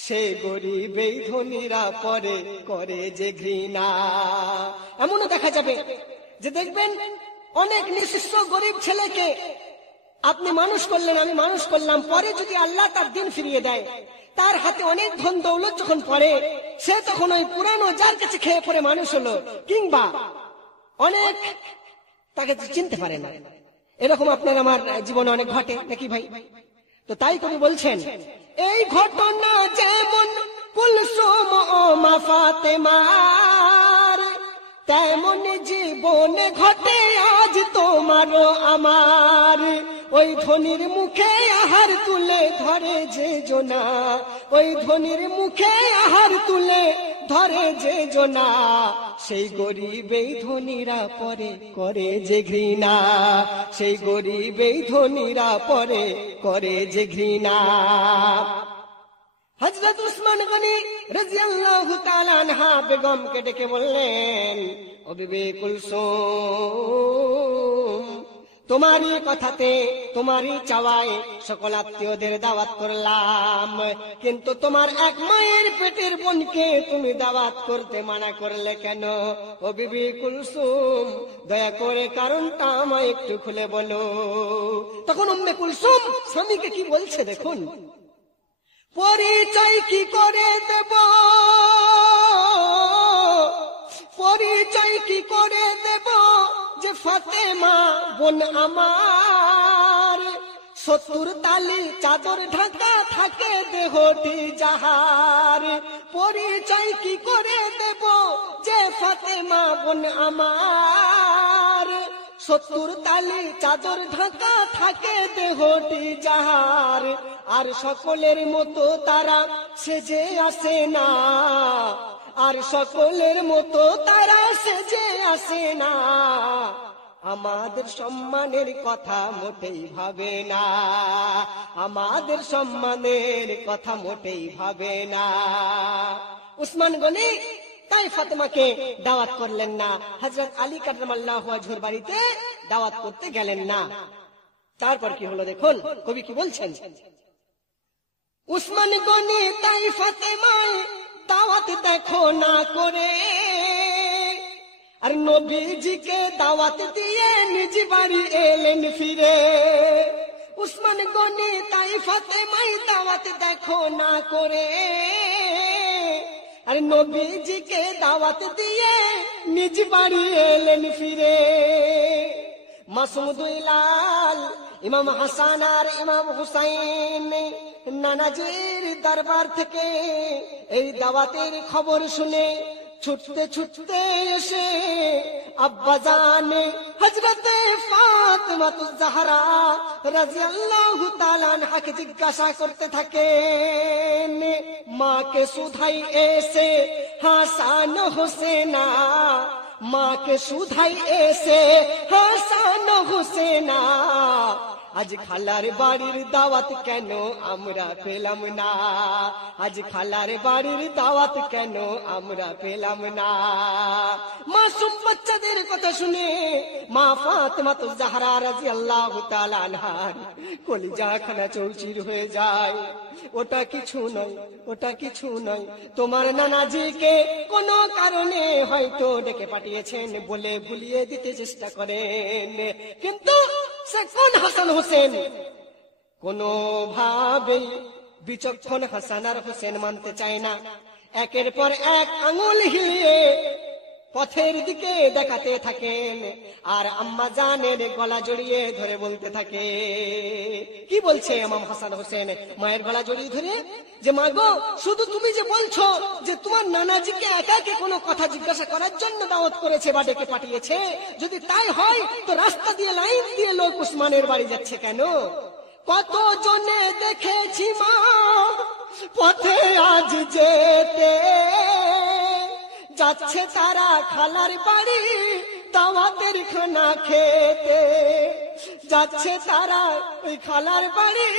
সে গরিব এই ধনীরা পরে করে যে ঘৃণা। এমনও দেখা যাবে যে দেখবেন অনেক নিঃস্ব গরিব ছেলেকে আপনি মানুষ করলেন, আমি মানুষ করলাম, পরে যদি আল্লাহ তার দিন ফিরিয়ে দেয়, তার হাতে অনেক ধন দৌলত যখন পড়ে, সে তখন ওই পুরানো যার কাছে খেয়ে পরে মানুষ হলো, কিংবা অনেক তাকে চিনতে পারে না। এরকম আপনার আমার জীবনে অনেক ঘটে নাকি ভাই? তো তাই কবি বলছেন, এই ঘটনা যেমন কুলসুম ও মা ফাতেমার, তেমন জীবনে ঘটে আজ তোমারও আমার। ওই ধনির মুখে আহার তুলে ধরে যে জোনা, ওই ধনির মুখে আহার তুলে ধরে যে জোনা, সেই গরিব এই ধনীরা পরে করে যে ঘৃণা, সেই গরিব এই ধনীরা পরে করে যে ঘৃণা। হযরত উসমান গনি রাদিয়াল্লাহু তাআলা আনহা বেগমকে ডেকে বললেন, ও বিবি কুলসুম, তোমারই কথাতে, তোমারই চাওয়ায় সকল আত্মীয়দের দাওয়াত করলাম, কিন্তু তোমার এক মায়ের পেটের বোনকে তুমি দাওয়াত করতে মানা করলে কেন? ও বিবি কুলসুম, দয়া করে কারণটা আমায় একটু খুলে বলো। তখন উম্মে কুলসুম স্বামীকে কি বলছে দেখুন, পরিচয় কি করে দেব, পরিচয় কি করে দেব যে ফাতেমা বোন আমার, 70 তালি চাদর ঢাকা থাকে দেহটি যাহার। পরিচয় কি করে দেব যে ফাতেমা বোন আমার, 70 তালি চাদর ঢাকা থাকে দেহটি যাহার। আর সকলের মতো তারা সেজে আসে না, আর সকলের মতো তারা সেজে আসে না, আমাদের সম্মানের কথা মোটেই ভাবে না, আমাদের সম্মানের কথা মোটেই ভাবে না। উসমান গনি তাই ফাতেমাকে দাওয়াত করলেন না, হযরত আলী কাররামাল্লাহু ওয়াজহুর বাড়িতে দাওয়াত করতে গেলেন না। তারপর কি হলো দেখুন কবি কি বলছেন। উসমান গনি তাই ফাতেমায় দাওয়াত দেখো না করে, আর নবীজিকে দাওয়াত দিয়ে নিজ বাড়ি এলেন ফিরে। উসমান গনি তাই ফাতেমায় দাওয়াত দেখো না করে, আর নবীজিকে দাওয়াত দিয়ে নিজ বাড়ি এলেন ফিরে। মাসুম দুই লাল ইমাম হাসান আর ইমাম হুসাইন নানাজির দরবার থেকে এই দাওয়াতের খবর শুনে ছুটতে ছুটতে এসে আব্বাজান হযরতে ফাতেমাতুজ জাহরা রাদিয়াল্লাহু তাআলা আনহাকে জিজ্ঞাসা করতে থাকেন, মাকে সুধাই এসে হাসান হোসেনা, মাকে সুধাই এসে হাসান হোসেনা, আজ খালার বাড়ির দাওয়াত কেন আমরা পেলাম না, আজ খালার বাড়ির দাওয়াত কেন আমরা পেলাম না। মাসুম বাচ্চাদের কথা শুনে মা ফাতেমাতুজ জাহরা রাদিয়াল্লাহু তাআলা আনহার কলিজা খানা চৌচির হয়ে যায়। ওটা কিছু নয়, ওটা কিছু নয়, তোমার নানাজিকে কোনো কারণে হয়তো ডেকে পাঠিয়েছেন বলে ভুলিয়ে দিতে চেষ্টা করেন, কিন্তু সে কোন হাসান হোসেন? কোনোভাবেই বিচক্ষণ হাসান আর হোসেন মানতে চায় না। একের পর এক আঙুল হিলিয়ে পথের দিকে দেখাতে থাকেন আর আম্মা জানের গলা জড়িয়ে ধরে বলতে থাকে। কি বলছে ইমাম হাসান হোসেন মায়ের গলা জড়িয়ে ধরে? যে মা গো, শুধু তুমি যে বলছো যে তোমার নানাজিকে একাকে কোনো কথা জিজ্ঞাসা করার জন্য দাওয়াত করেছে বা ডেকে পাঠিয়েছে, যদি তাই হয় তো রাস্তা দিয়ে লাইন দিয়ে লোক উসমানের বাড়ি যাচ্ছে কেন? কত জনে দেখেছি মা পথে আজ যেতে, যাচ্ছে তারা খালার বাড়ি দাওয়াতের খানা খেতে, যাচ্ছে তারা ওই খালার বাড়ি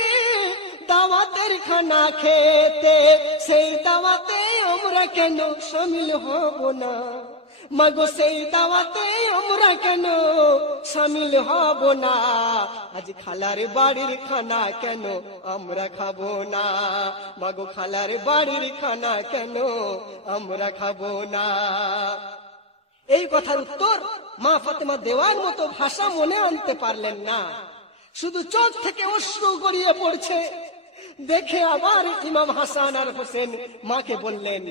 দাওয়াতের খানা খেতে, সেই দাওয়াতে আমরা কেন শামিল হব না? মাগো সেই দাওয়াতে আমরা কেন শামিল হব না? আজ খালার বাড়ির খানা কেন আমরা খাবো না? মাগো খালার বাড়ির খানা কেন আমরা খাবো না? এই কথার উত্তর মা ফাতেমা দেওয়ার মতো ভাষা মনে আনতে পারলেন না, শুধু চোখ থেকে অশ্রু গড়িয়ে পড়ছে। দেখে আবার ইমাম হাসান আর হোসেন মাকে বললেন,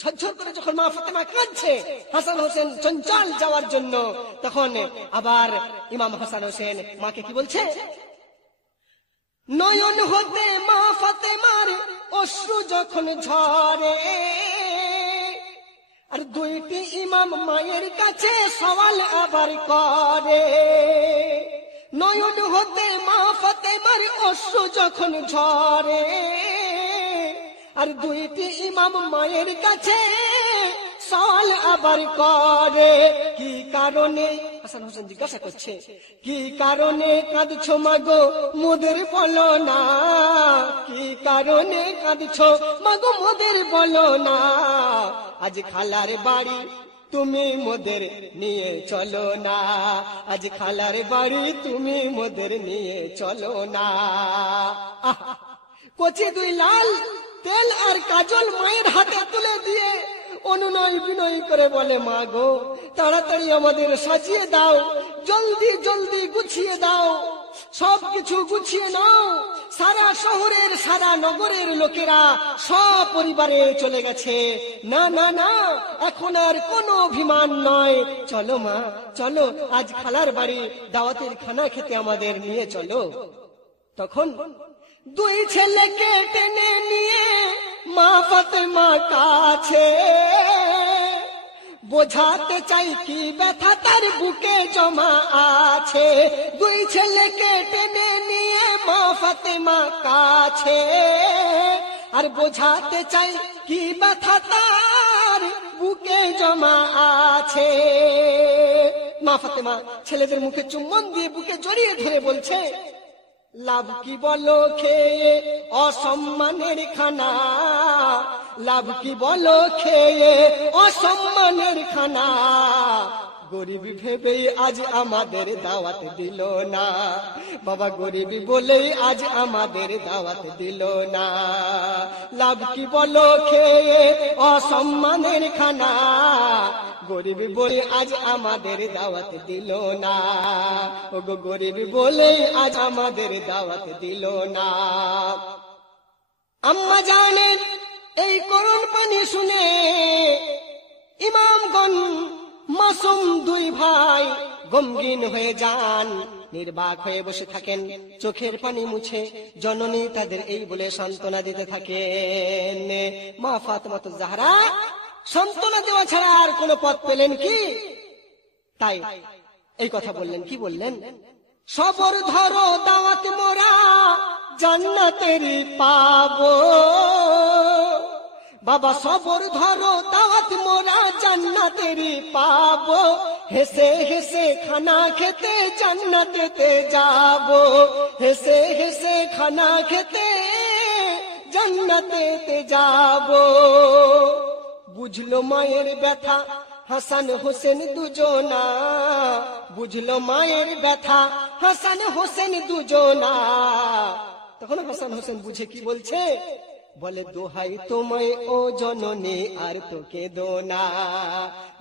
ঝরঝর করে যখন মা ফাতেমা কাঁদছে হাসান হোসেন চঞ্চল যাওয়ার জন্য, তখন আবার ইমাম হাসান হোসেন মাকে কি বলছে? নয়ন হতে মা ফাতেমার অশ্রু যখন ঝরে, আর দুইটি ইমাম মায়ের কাছে সওয়াল আবার করে। নয়ন হতে মা ফাতেমার অশ্রু যখন ঝরে, আর দুইটি ইমাম মায়ের কাছে সওয়াল আবার করে। কি কারণে? হাসান হোসেন জিজ্ঞাসা করছে, কি কারণে কাঁদছো মাগো মোদের বলো না? কি কারণে কাঁদছো মাগো মোদের বলো না? আজ খালার বাড়ি তুমি মোদের নিয়ে চলো না, আজ খালার বাড়ি তুমি মোদের নিয়ে চলো না। কচি দুই লাল তেল আর কাজল মায়ের হাতে তুলে দিয়ে অনুনয় বিনয় করে বলে, মা গো তাড়াতাড়ি আমাদের সাজিয়ে দাও, জলদি জলদি গুছিয়ে দাও, সবকিছু গুছিয়ে নাও। সারা শহরের সারা নগরের লোকেরা সপরিবারে চলে গেছে। না না না, এখন আর কোনো অভিমান নয়, চলো মা চলো, আজ খালার বাড়ি দাওয়াতের খানা খেতে আমাদের নিয়ে চলো। তখন দুই ছেলেকে টেনে নিয়ে মা ফাতেমা কাছে বোঝাতে চাই কি ব্যথা তার বুকে জমা আছে। দুই ছেলেকে টেনে নিয়ে মা ফাতেমা কাছে আর বোঝাতে চাই কি ব্যথা তার বুকে জমা আছে। মা ফাতেমা ছেলেদের মুখে চুম্বন দিয়ে বুকে জড়িয়ে ধরে বলছে, লাভ কি বলো খেয়ে অসম্মানের খানা, লাভ কি বলো খেয়ে অসম্মানের খানা, গরিবি ভেবেই আজ আমাদের দাওয়াত দিল না, বাবা গরিবি বলেই আজ আমাদের দাওয়াত দিল না, লাভ কি বলো খেয়ে অসম্মানের খানা, গরিবি বলে আজ আমাদের দাওয়াত দিল না, ওগো গরিবি বলে আজ আমাদের দাওয়াত দিল না। আম্মা জানেন এই করুণ পানি শুনে ইমামগণ মাসুম দুই ভাই গমগিন হয়ে যান, নির্বাক হয়ে বসে থাকেন, চোখের পানি মুছে জননী তাদের এই বলে সান্ত্বনা দিতে থাকেন, মা ফাতেমাতুজ জাহরা সান্ত্বনা দেওয়া ছাড়া আর কোনো পথ পেলেন কি? তাই এই কথা বললেন, কি বললেন? সবর ধরো দাওয়াত মোরা জান্নাতেরই পাবো, বাবা সবর ধরো দাওয়াত মোরা জান্নাতেরই পাবো, হেসে হেসে খানা খেতে জান্নাতেতে যাবো, হেসে হেসে খানা খেতে জান্নাতেতে যাবো। বুঝলো মায়ের ব্যথা হাসান হোসেন দুজনা, বুঝলো মায়ের ব্যথা হাসান হোসেন দুজনা, তখন হাসান হোসেন বুঝে কি বলছে, বলে দোহাই তোমায় ও জননী আর তোকে দোনা,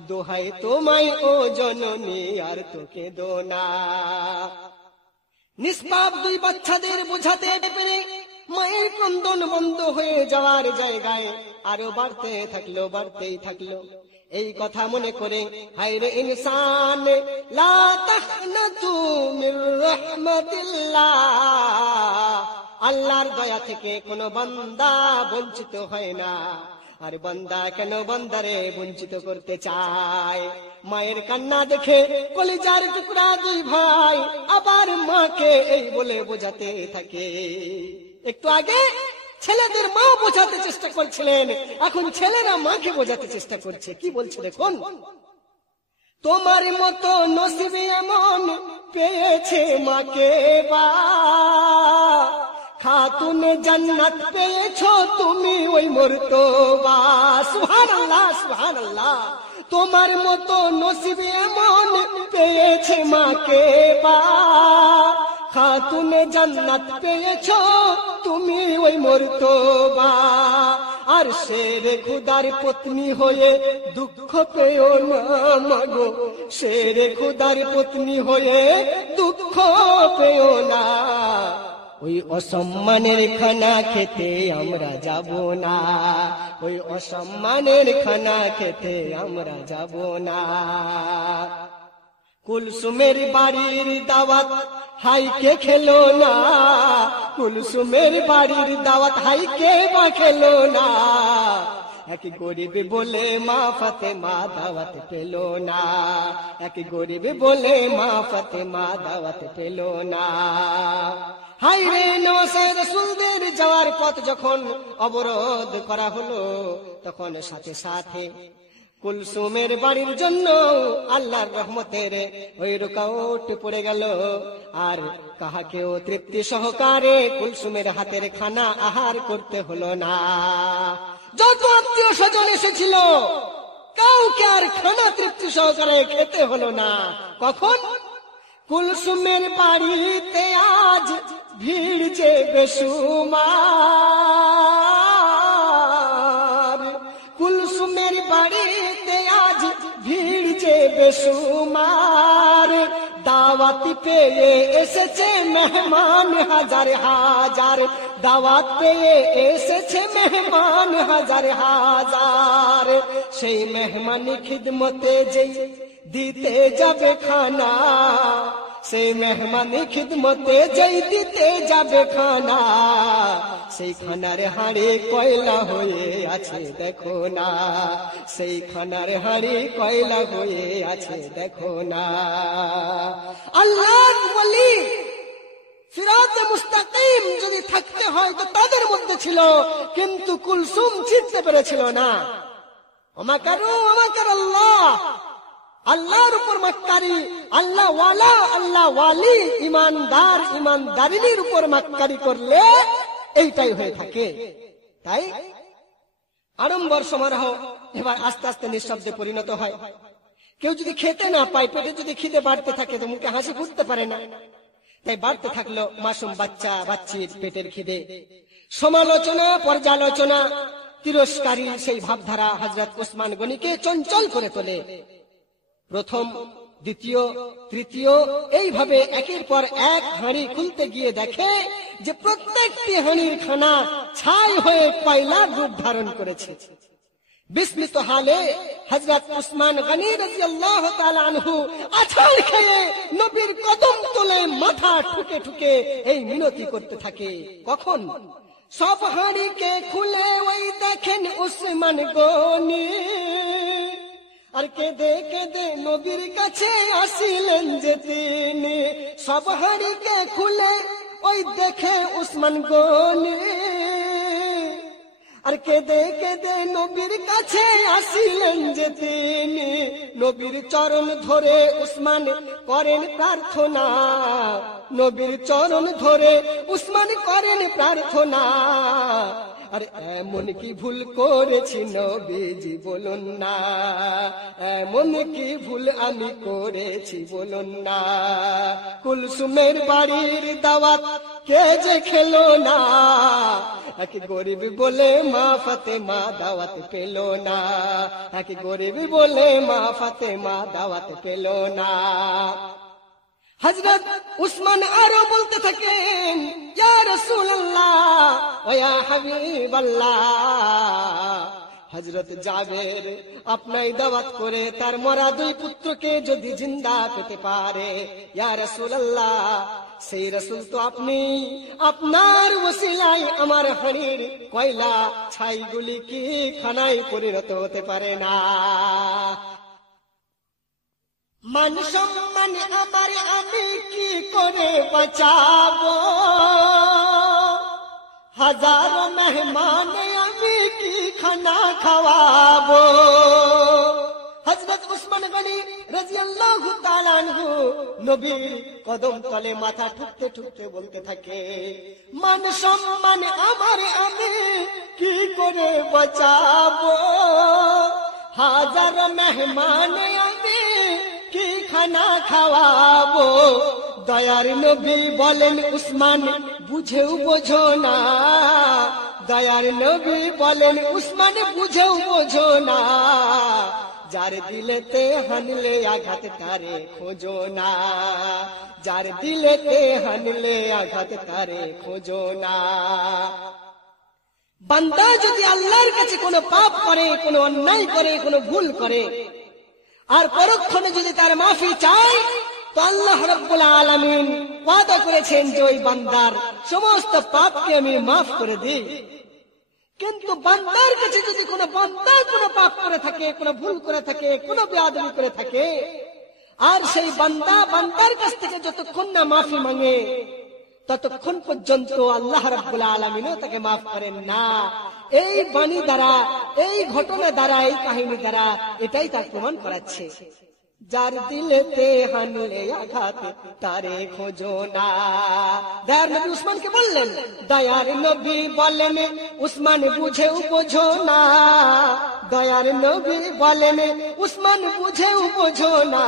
দোহাই তোমায় ও জননী আর তোকে দোনা। নিষ্পাপ দুই বাচ্চাদের বোঝাতে পেরে মায়ের ক্রন্দন বন্ধ হয়ে যাওয়ার জায়গায় আরো বাড়তে থাকলো, বাড়তেই থাকলো। এই কথা মনে করে হায়রে ইনসান লা তাখনাতু মির রাহমাতিল্লাহ, আল্লাহর দয়া থেকে কোনো বান্দা বঞ্চিত হয় না, আর বান্দা কেন বান্দারে বঞ্চিত করতে চায়? মায়ের কান্না দেখে কলিজার টুকরা দুই ভাই আবার মাকে এই বলে বোঝাতে থাকে। একটু আগে ছেলেদের মা বোঝাতে চেষ্টা করছিলেন, এখন ছেলেরা মাকে বোঝাতে চেষ্টা করছে। কি বলছে দেখুন, তোমার মতো নসিবে এমন পেয়েছে মাকে বা, খাতুনে জান্নাত পেয়েছো তুমি ওই মর্তবা। সুবহানাল্লাহ সুবহানাল্লাহ। তোমার মতো নসিবে এমন পেয়েছে মাকে বা, খাতুনে জান্নাত পেয়েছো তুমি ওই মর্তবা। আর শেরে খুদার পত্নী হয়ে দুঃখ পেও না মাগো, শেরে খুদার পত্নী হয়ে দুঃখ পেও না। ওই অসম্মানের খানা খেতে আমরা যাব না, ওই অসম্মানের খানা খেতে আমরা যাব না। কুলসুমের বাড়ির দাওয়াত হাইকে খেলো না, কুলসুমের বাড়ির দাওয়াত হাইকে বা খেলো না। এক গরিব বলে মা ফাতেমা দাওয়াত পেল না, এক গরিব বলে মা ফাতেমা দাওয়াত পেল না। হায়রে নওয়াজে রাসূলদের যাওয়ার পথ যখন অবরোধ করা হলো, তখন সাথে সাথে কুলসুমের বাড়ির জন্য আল্লাহর রহমতের ওই রুকাউট পড়ে গেল। আর কাহাকেও তৃপ্তি সহকারে কুলসুমের হাতের খানা আহার করতে হলো না। যত আত্মীয় স্বজন এসেছিল কাউকে আর খানা তৃপ্তি সহকারে খেতে হলো না। কখন? কুলসুমের বাড়িতে আজ ভিড় যে বেসুমার, কুলসুমের বাড়িতে আজ ভিড় যে বেসুমার। দাওয়াত পেয়ে এসেছে মেহমান হাজার হাজার, দাওয়াত পেয়ে এসেছে মেহমান হাজার হাজার। সেই মেহমানি খিদমতে যেই দিতে যাবে খানা, সেই মেহমানি খিদমতে যেই দিতে যাবে খানা, সেই খানার হাড়ি কয়লা হয়ে আছে দেখো না, সেই খানার হাড়ি কয়লা হয়ে আছে দেখো না। আল্লাহর ওলি সিরাতে মুস্তাকিম যদি থাকতে হয় তো তাদের মধ্যে ছিল, কিন্তু কুলসুম চিনতে পেরেছিল না। ওমা কারু ওমা কার আল্লাহ, আল্লাহর উপর মাক্কারি, আল্লাহ ওয়ালা, আল্লাহ ওয়ালি, ইমানদার ইমানদারিনীর উপর মাক্কারি করলে এইটাই হয়ে থাকে। তাই আড়ম্বর সমারোহ এবার আস্তে আস্তে নিঃশব্দে পরিণত হয়। কেউ যদি খেতে না পায়, পেটে যদি খিদে বাড়তে থাকে তো মুখে হাসি ফুটতে পারে না। তাই বাড়তে থাকলো মাসুম বাচ্চা বাচ্চির পেটের খিদে। সমালোচনা, পর্যালোচনা, তিরস্কারী সেই ভাবধারা হযরত উসমান গনিকে চঞ্চল করে তোলে। প্রথম, দ্বিতীয়, তৃতীয় এইভাবে একের পর এক হাঁড়ি খুলতে গিয়ে দেখে যে প্রত্যেকটি হাঁড়ির খানা ছাই হয়ে কয়লার রূপ ধারণ করেছে। বিস্মিত হালে হযরত উসমান গনি রাদিয়াল্লাহু তাআলা আনহু আছাড় খেয়ে নবীর কদম তলে মাথা ঠুকে ঠুকে এই মিনতি করতে থাকে। কখন? সব হাঁড়িকে খুলে ওই দেখেন উসমান গনি আর কেঁদে কেঁদে নবীর কাছে আসিলেন যে তিনি। সব হাঁড়িকে খুলে ওই দেখে উসমান গনি আর কেঁদে কেঁদে নবীর কাছে আসিলেন যে তিনি। নবীর চরণ ধরে উসমান করেন প্রার্থনা, নবীর চরণ ধরে উসমান করেন প্রার্থনা। আর এমন কি ভুল করেছি নবীজি বলুন না, এমন কি ভুল আমি করেছি বলুন না। কুলসুমের বাড়ির দাওয়াত কে যে খেলো না, এক গরিব বলে মা ফাতেমা দাওয়াত পেল না, এক গরিব বলে মা ফাতেমা দাওয়াত পেল না। হযরত উসমান আরো বলতে থাকেন, ইয়া রাসূলুল্লাহ ওয়া ইয়া হাবিবাল্লাহ, হযরত জাবের আপনাই দাওয়াত করে তার মরা দুই পুত্রকে যদি জিন্দা পেতে পারে, ইয়া রাসূলুল্লাহ সেই রাসূল তো আপনি, আপনার ওসিলায় আমার হাড়ির কয়লা ছাইগুলি কি খানায় পরিণত হতে পারে না। মান সম্মান আমার আমি কি করে বাঁচাবো, হাজারো মেহমান আমি কি খানা খাওয়াবো। হযরত উসমান গনি রাদিয়াল্লাহু তাআলা আনহু নবীর কদম তলে মাথা ঠুকতে ঠুকতে বলতে থাকে, মান সম্মান আমার আমি কি করে বাঁচাবো, হাজারো মেহমান আমি কি খানা খাওয়াবো। দয়ার নবী বলেন উসমান বুঝেও বোঝো না, দয়ার নবী বলেন উসমান বুঝেও বোঝো না। যার দিলেতে হানলে আঘাত তারে খোঁজো না, যার দিলেতে হানলে আঘাত তারে খোঁজো না। বান্দা যদি আল্লাহর কাছে কোনো পাপ করে, কোনো অন্যায় করে, কোনো ভুল করে আর পরক্ষণে যদি তার মাফি চায় তো আল্লাহ রাব্বুল আলামিন ওয়াদা করেছেন যে ওই বান্দার সমস্ত পাপকে আমি মাফ করে দিই। কিন্তু বান্দার কাছে যদি কোনো বান্দা কোনো পাপ করে থাকে, কোনো ভুল করে থাকে, কোনো বেয়াদবি করে থাকে আর সেই বান্দা বান্দার কাছ থেকে যতক্ষণ না মাফি মাঙে ততক্ষণ পর্যন্ত আল্লাহ রাব্বুল আলামিনও তাকে মাফ করেন না। এই বাণী দ্বারা, এই ঘটনা দ্বারা, এই কাহিনী দ্বারা এটাই তার প্রমাণ করাচ্ছে। যার দিলেতে হানলে আঘাত তারে খোঁজো না। দয়ার নবী উসমানকে বললেন, দয়ার নবী বলেন উসমান বুঝেও বোঝো না, দয়ার নবী বলেন উসমান বুঝেও বোঝো না।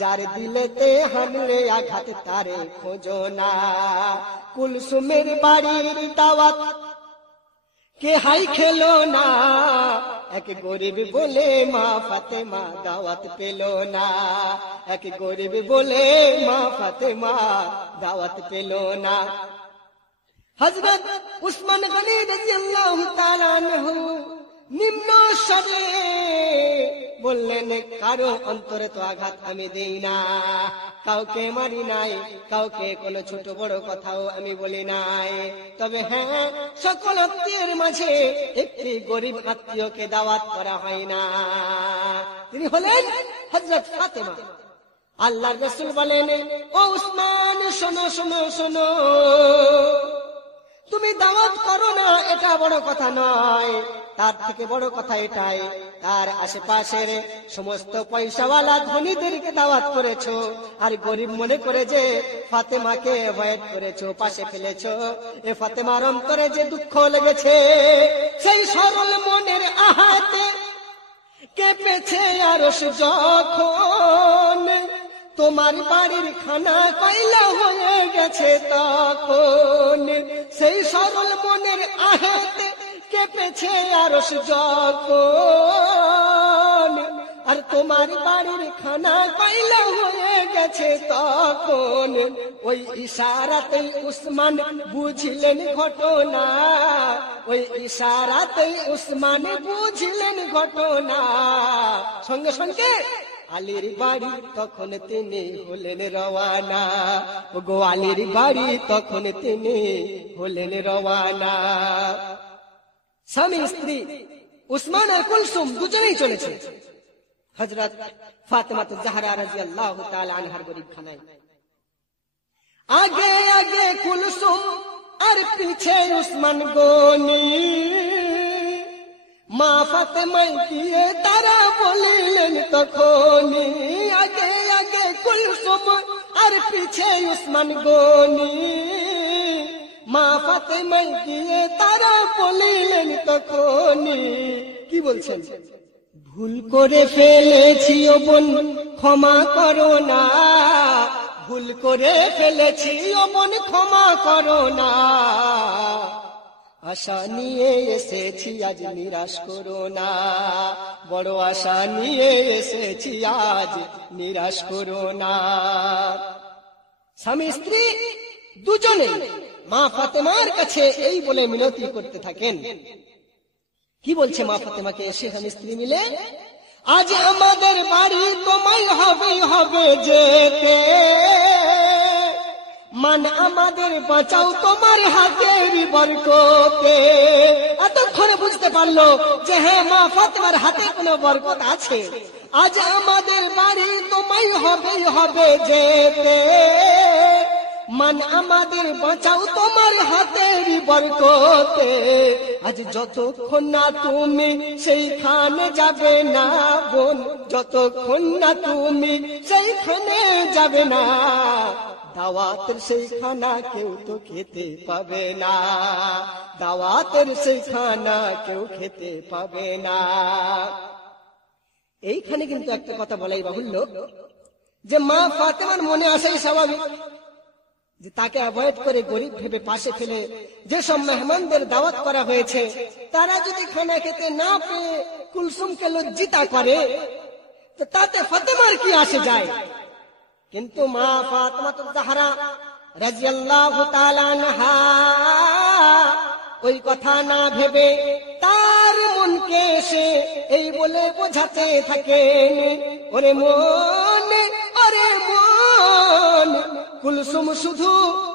যার দিলেতে হানলে আঘাত তারে খোঁজো না। কুলসুমের বাড়ির দাওয়াত কে হাই খেলো না, এক গরিব বলে মা ফাতেমা দাওয়াত পেল না, এক গরিব বলে মা ফাতেমা দাওয়াত পেল না। হযরত উসমান গনি রাদিয়াল্লাহু তাআলা আনহু নিম্ন স্বরে বললেন, কারো অন্তরে তো আঘাত আমি দেই না, কাউকে মারি নাই, কাউকে কোনো ছোট বড় কথাও আমি বলি নাই। তবে হ্যাঁ, সকল আত্মীয়ের মাঝে একটি গরিব আত্মীয়কে দাওয়াত করা হয় না। তিনি হলেন হযরত ফাতেমা। আল্লাহর রাসূল বলেন, ও উসমান শোনো শোনো শোনো, তুমি দাওয়াত করো না এটা বড় কথা নয়, তার থেকে বড় কথা এটাই তার আশেপাশের সমস্ত পয়সাওয়ালা ধনীদেরকে দাওয়াত করেছো, আর গরিব মনে করে যে ফাতেমাকে অ্যাভয়েড করেছো, পাশে ফেলেছো। এ ফাতেমার অন্তরে যে দুঃখ লেগেছে, সেই সরল মনের আহাতে কেঁপেছে আরশ যখন, তোমার বাড়ির খানা কয়লা হয়ে গেছে তখন। সেই সরল মনের আহাতে কেঁপেছে আরশ যখন, আর তোমার বাড়ির খানা কয়লা হয়ে গেছে তখন। ওই ইশারাতেই উসমান বুঝলেন ঘটনা, ওই ইশারাতেই উসমান বুঝলেন ঘটনা। সঙ্গে সঙ্গে আলীর বাড়ি তখন তিনি হলেন রওয়ানা, গো আলীর বাড়ি তখন তিনি হলেন রওয়ানা। স্বামী স্ত্রী উসমান আর কুলসুম দুজনেই চলেছে হযরত ফাতেমা জাহরা রাদিয়াল্লাহু তাআলা আনহার গরিবখানায়। আগে আগে কুলসুম আর পিছে উসমান গনি, মা ফাতেমায় গিয়ে তারা বলিলেন তখনই। আগে আগে কুলসুম আর পিছে উসমান গনি, মা ফাতেমায় গিয়ে তারা বলিলেন তখনই। কি বলছেন? ভুল করে ফেলেছি ও বোন ক্ষমা করো না, ভুল করে ফেলেছি ও বোন ক্ষমা করো না। আশা নিয়ে এসেছি আজ নিরাশ করো না, বড় আশা নিয়ে এসেছি আজ নিরাশ করো না। স্বামী স্ত্রী দুজনে মা ফাতেমার কাছে এই বলে মিনতি করতে থাকেন। কি বলছে মা ফাতেমাকে এসে স্বামী স্ত্রী মিলে? আজ আমাদের বাড়ি তোমায় হবে হবে যেতে, মান আমাদের বাঁচাও তোমার হাতের বরকতে। এতক্ষণে বুঝতে পারলো যে হ্যাঁ, মা ফাতেমার হাতে কোনো বরকত আছে। আজ আমাদের বাড়ি তোমায় হবে হবে যেতে, মান আমাদের বাঁচাও তোমার হাতের বরকতে। আজ যতক্ষণ না তুমি সেইখানে যাবে না বোন, যতক্ষণ না তুমি সেইখানে যাবে না, দাওয়াতের সেই খানা কেউ তো খেতে পাবে না, দাওয়াতের সেই খানা কেউ খেতে পাবে না। এইখানে কিন্তু একটা কথা বলাই বাহুল্য যে মা ফাতেমার মনে আসাই স্বাভাবিক যে তাকে অ্যাভয়েড করে গরিব ভেবে পাশে ফেলে যেসব মেহমানদের দাওয়াত করা হয়েছে তারা যদি খানা খেতে না পেয়ে কুলসুমকে লজ্জিতা করে তো তাতে ফাতেমার কি আসে যায়। কিন্তু মা ফাতেমা জাহরা রাদিয়াল্লাহু তাআলা আনহা ওই কথা না ভেবে তার মনকে সে এই বলে বোঝাতে থাকেন, ওরে মন, ওরে মন, কুলসুম শুধু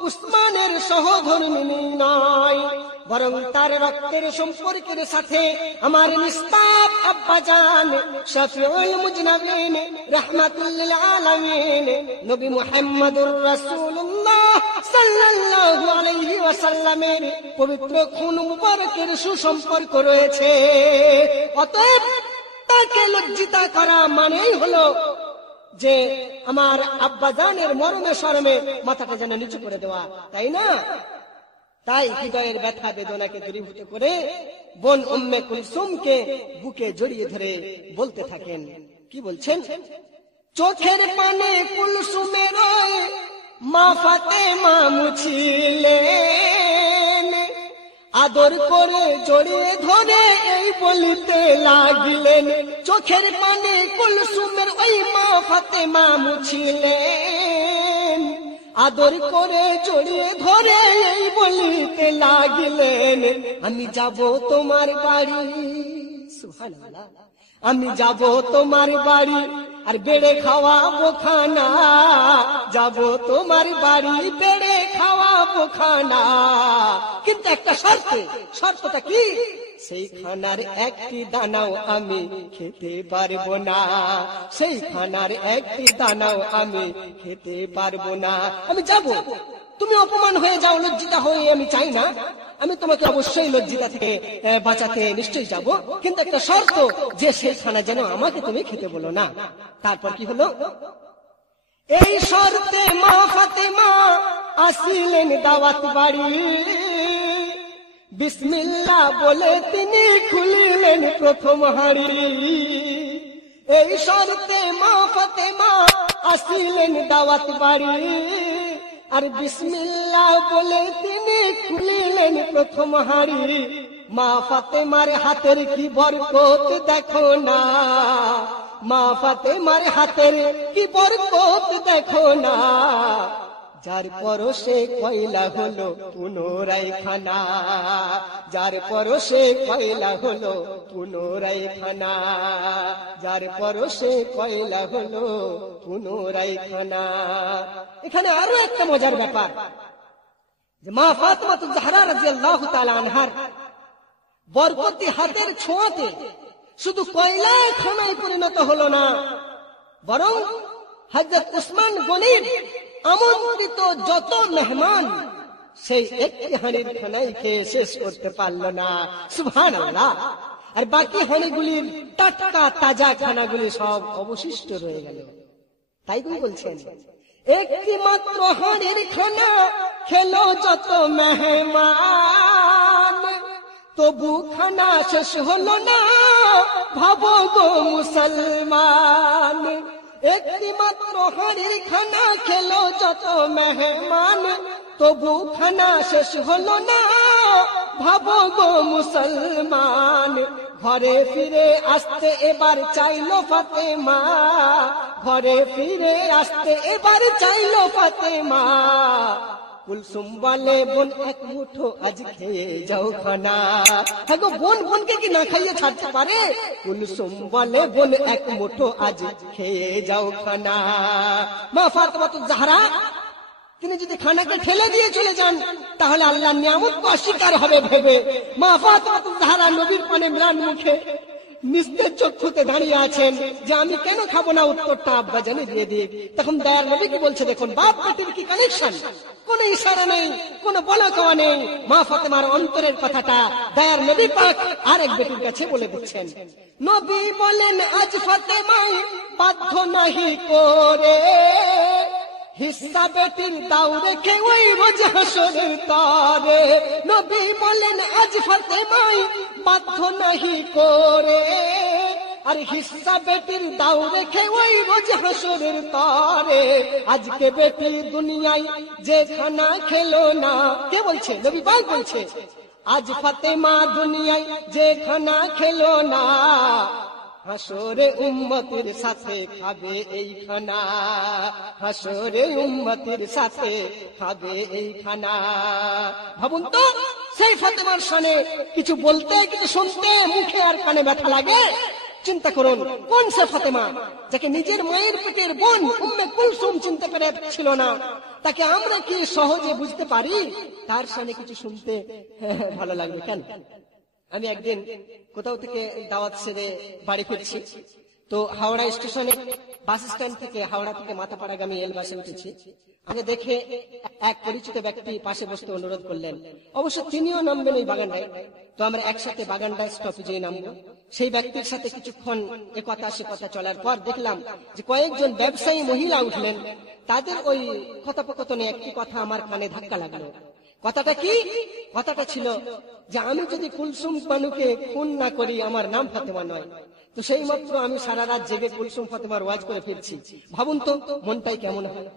উসমানের সহধর্মিণী নয়, বরং তার রক্তের সম্পর্কের সাথে আমার নিস্তাব আব্বাজান শফিউল মুজনাবিন রাহমাতুল লিল আলামিন নবী মুহাম্মদুর রাসূলুল্লাহ সাল্লাল্লাহু আলাইহি ওয়াসাল্লামের পবিত্র খুন মুবারকের সুসম্পর্ক রয়েছে। অতএব তাকে লজ্জিত করা মানেই হলো যে আমার আব্বাজানের মরমে শরমে মাথাটা যেন নিচু করে দেওয়া, তাই না? তাই হৃদয়ের ব্যথা বেদনাকে দূরীভূত করে বোন উম্মে কুলসুমকে বুকে জড়িয়ে ধরে বলতে থাকেন। কি বলছেন? চোখের পানে কুলসুমের মা ফাতেমা মুছিলেন, আদর করে জড়িয়ে ধরে এই বলিতে লাগিলেন। চোখের পানে কুলসুমের ওই মা ফাতেমা মুছিলেন, আদর করে জড়িয়ে ধরে এই বলিতে লাগিলেন, আমি যাব তোমার বাড়ি, সুবহানাল্লাহ, আমি যাব তোমার বাড়ি আর বেড়ে খাওয়াবো খানা, যাব তোমার বাড়ি বেড়ে খাওয়াবো খানা। কিন্তু একটা শর্তে, শর্তটা কি? সেই খানার একটি দানাও আমি খেতে পারবো না, সেই খানার একটি দানাও আমি খেতে পারবো না। আমি যাব তুমি অপমান হয়ে যাও, লজ্জিতা হয়ে আমি চাই না। আমি তোমাকে অবশ্যই লজ্জিতা থেকে বাঁচাতে নিশ্চয়ই যাব, কিন্তু একটা শর্ত, যে সেই খানা যেন আমাকে তুমি খেতে বলো না। তারপর কি হলো? এই শর্তে মা ফাতেমা আসিলেন দাওয়াত বাড়ি, বিসমিল্লাহ বলে তিনি খুলিলেন প্রথম হাড়ি। এই শর্তে মা ফাতেমা আসিলেন দাওয়াত বাড়ি, আর বিসমিল্লাহ বলে তিনি খুলিলেন প্রথম হাড়ি। মা ফাতেমার হাতের কি বরকত দেখো না, মা ফাতেমার হাতের কি বরকত দেখো না, যার পরশে কয়লা হলো পুনরায় খানা, যার পরশে কয়লা হলো পুনরায় খানা, যার পরশে কয়লা হলো পুনরায় খানা। এখানে আরো একটা মজার ব্যাপার, যে মা ফাতেমাতুজ জাহরা রাদিয়াল্লাহু তাআলা আনহার বরকতি হাতের ছোঁয়াতে শুধু কয়লায় খানায় পরিণত হলো না, বরং হযরত উসমান গনির আমন্ত্রিত যত মেহমান সেই একটি হাঁড়ির খানাই খেয়ে শেষ করতে পারলো না। সুবহানাল্লাহ। আর বাকি হাঁড়িগুলির টাটকা তাজা খানাগুলি সব অবশিষ্ট রয়ে গেল। তাই তুমি বলছেন, একটি মাত্র হাঁড়ির খানা খেলো যত মেহমান, তবু খানা শেষ হলো না, ভাবো গো মুসলমান। একটি মাত্র হাঁড়ির খানা খেলো যত মেহমান, তবু খানা শেষ হলো না, ভাবো গো মুসলমান। ঘরে ফিরে আসতে এবার চাইলো ফাতেমা, ঘরে ফিরে আসতে এবার চাইলো ফাতেমা। কুলসুম বলে বোন এক মুঠো আজ খেয়ে যাও খানা। হ্যাঁ গো, বোন বোনকে কি না খাইয়ে ছাড়তে পারে? কুলসুম বলে বোন এক মুঠো আজ খেয়ে যাও খানা। মা ফাতেমাতুজ জাহরা তিনি যদি খানাকে ঠেলে দিয়ে চলে যান, তাহলে আল্লাহর নিয়ামত অস্বীকার হবে ভেবে মা ফাতেমাতুজ জাহরা নবীর পানে ম্লান মুখে নিস্তেজ চক্ষুতে দাঁড়িয়ে আছেন, যে আমি কেন খাবো না, উত্তরটা আব্বা জানে দিয়ে দিক। তখন দয়ার নবী কি বলছে দেখুন, বাপ বেটির কি কানেকশন, কোন ইশারা নেই, কোন বলা কওয়া নেই। মা ফাতেমার অন্তরের কথাটা দয়ার নবী পাক আরেক বেটির কাছে বলে দিচ্ছেন। নবী বলেন আজ ফাতেমায় বাধ্য নাহি করে, হিস্সা বেটির দাও রেখে ওই রোজ হাসরের তরে। নবী বলেন আজ ফাতেমায় বাধ্য নাহি করে, আর হিস্সা বেটির দাও রেখে ওই রোজ হাসরের তরে। আজকে বেটি দুনিয়ায় যে খানা খেলো না, কে বলছে? নবী পাক বলছে, আজ ফাতেমা দুনিয়ায় যে খানা খেলো না, হাসরে উম্মতের সাথে খাবে এই খানা, হাসরে উম্মতের সাথে খাবে এই খানা। ভাবুন তো, সেই ফাতেমার শানে কিছু বলতে কিছু শুনতে মুখে আর কানে ব্যথা লাগে। চিন্তা করুন, কোন সে ফাতেমা যাকে নিজের মায়ের পেটের বোন উম্মে কুলসুম চিন্তা করে ছিল না, তাকে আমরা কি সহজে বুঝতে পারি? তার শানে কিছু শুনতে ভালো লাগবে কেন? আমি একদিন কোথাও থেকে দাওয়াত সেরে বাড়ি ফিরছি, তো হাওড়া স্টেশনে বাস স্ট্যান্ড থেকে, হাওড়া থেকে মাথাপাড়াগামী এল বাসে উঠেছি। আগে দেখে এক পরিচিত ব্যক্তি পাশে বসতে অনুরোধ করলেন। অবশ্য তিনিও নামবেন ওই বাগানটায়, তো আমরা একসাথে বাগানটায় স্টপেজে নামবো। সেই ব্যক্তির সাথে কিছুক্ষণ এ কথা সে কথা চলার পর দেখলাম যে কয়েকজন ব্যবসায়ী মহিলা উঠলেন। তাদের ওই কথোপকথনে একটি কথা আমার কানে ধাক্কা লাগলো। কথাটা কি? কথাটা ছিল যে আমি যদি কুলসুম বানুকে খুন না করি, আমার নাম ফাতেমা নয়। তো সেই মাত্র আমি সারা রাত জেগে কুলসুম ফাতেমার ওয়াজ করে ফিরছি। ভাবুন তো মনটাই কেমন হয়।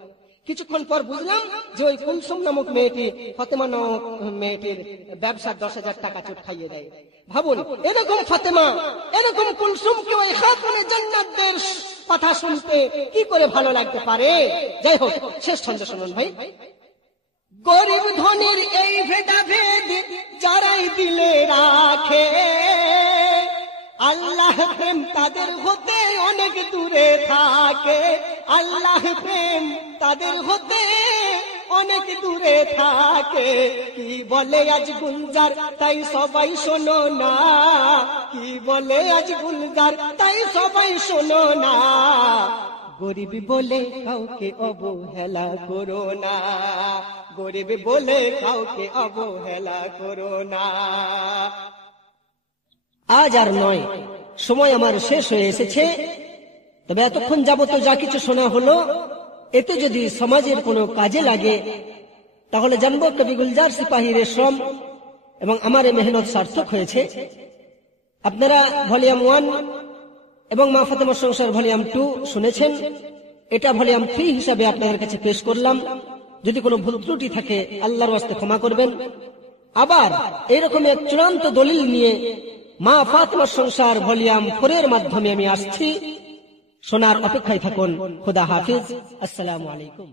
কিছুক্ষণ পর বুঝলাম যে ওই কুলসুম নামক মেয়েটি ফাতেমা নামক মেয়েটির ব্যবসার 10,000 টাকা চোট খাইয়ে দেয়। ভাবুন, এরকম ফাতেমা, এরকম কুলসুমকে ওই খাতুনে জান্নাতের কথা শুনতে কি করে ভালো লাগতে পারে? যাই হোক, শেষ ছন্দ শুনুন ভাই। গরিব ধনীর এই ভেদাভেদ যারাই দিলে রাখে, আল্লাহ প্রেম তাদের হতে অনেক দূরে থাকে, আল্লাহ প্রেম তাদের হতে অনেক দূরে থাকে। কি বলে আজ গুলজার তাই সবাই শোনো না, কি বলে আজ গুলজার তাই সবাই শোনো না। গরিব বলে কাউকে অবহেলা করো না, গরিব বলে কাউকে অবহেলা করো না। আজ আর নয়, সময় আমার শেষ হয়ে এসেছে। তবে এতক্ষণ যাবত যা কিছু শোনা হলো, এতে যদি সমাজের কোনো কাজে লাগে তাহলে জানবো কবি গুলজার সিপাহীর শ্রম এবং আমার এই মেহনত সার্থক হয়েছে। আপনারা ভলিউম 1 এবং মা ফাতেমার সংসার ভলিউম 2 শুনেছেন। এটা ভলিউম 3 হিসাবে আপনাদের কাছে পেশ করলাম। যদি কোনো ভুল ত্রুটি থাকে আল্লাহর ওয়াস্তে ক্ষমা করবেন। আবার এরকম এক চূড়ান্ত দলিল নিয়ে মা ফাতেমার সংসার ভলিউম 4 এর মাধ্যমে আমি আসছি। শোনার অপেক্ষায় থাকুন। খোদা হাফিজ। আসসালামু আলাইকুম।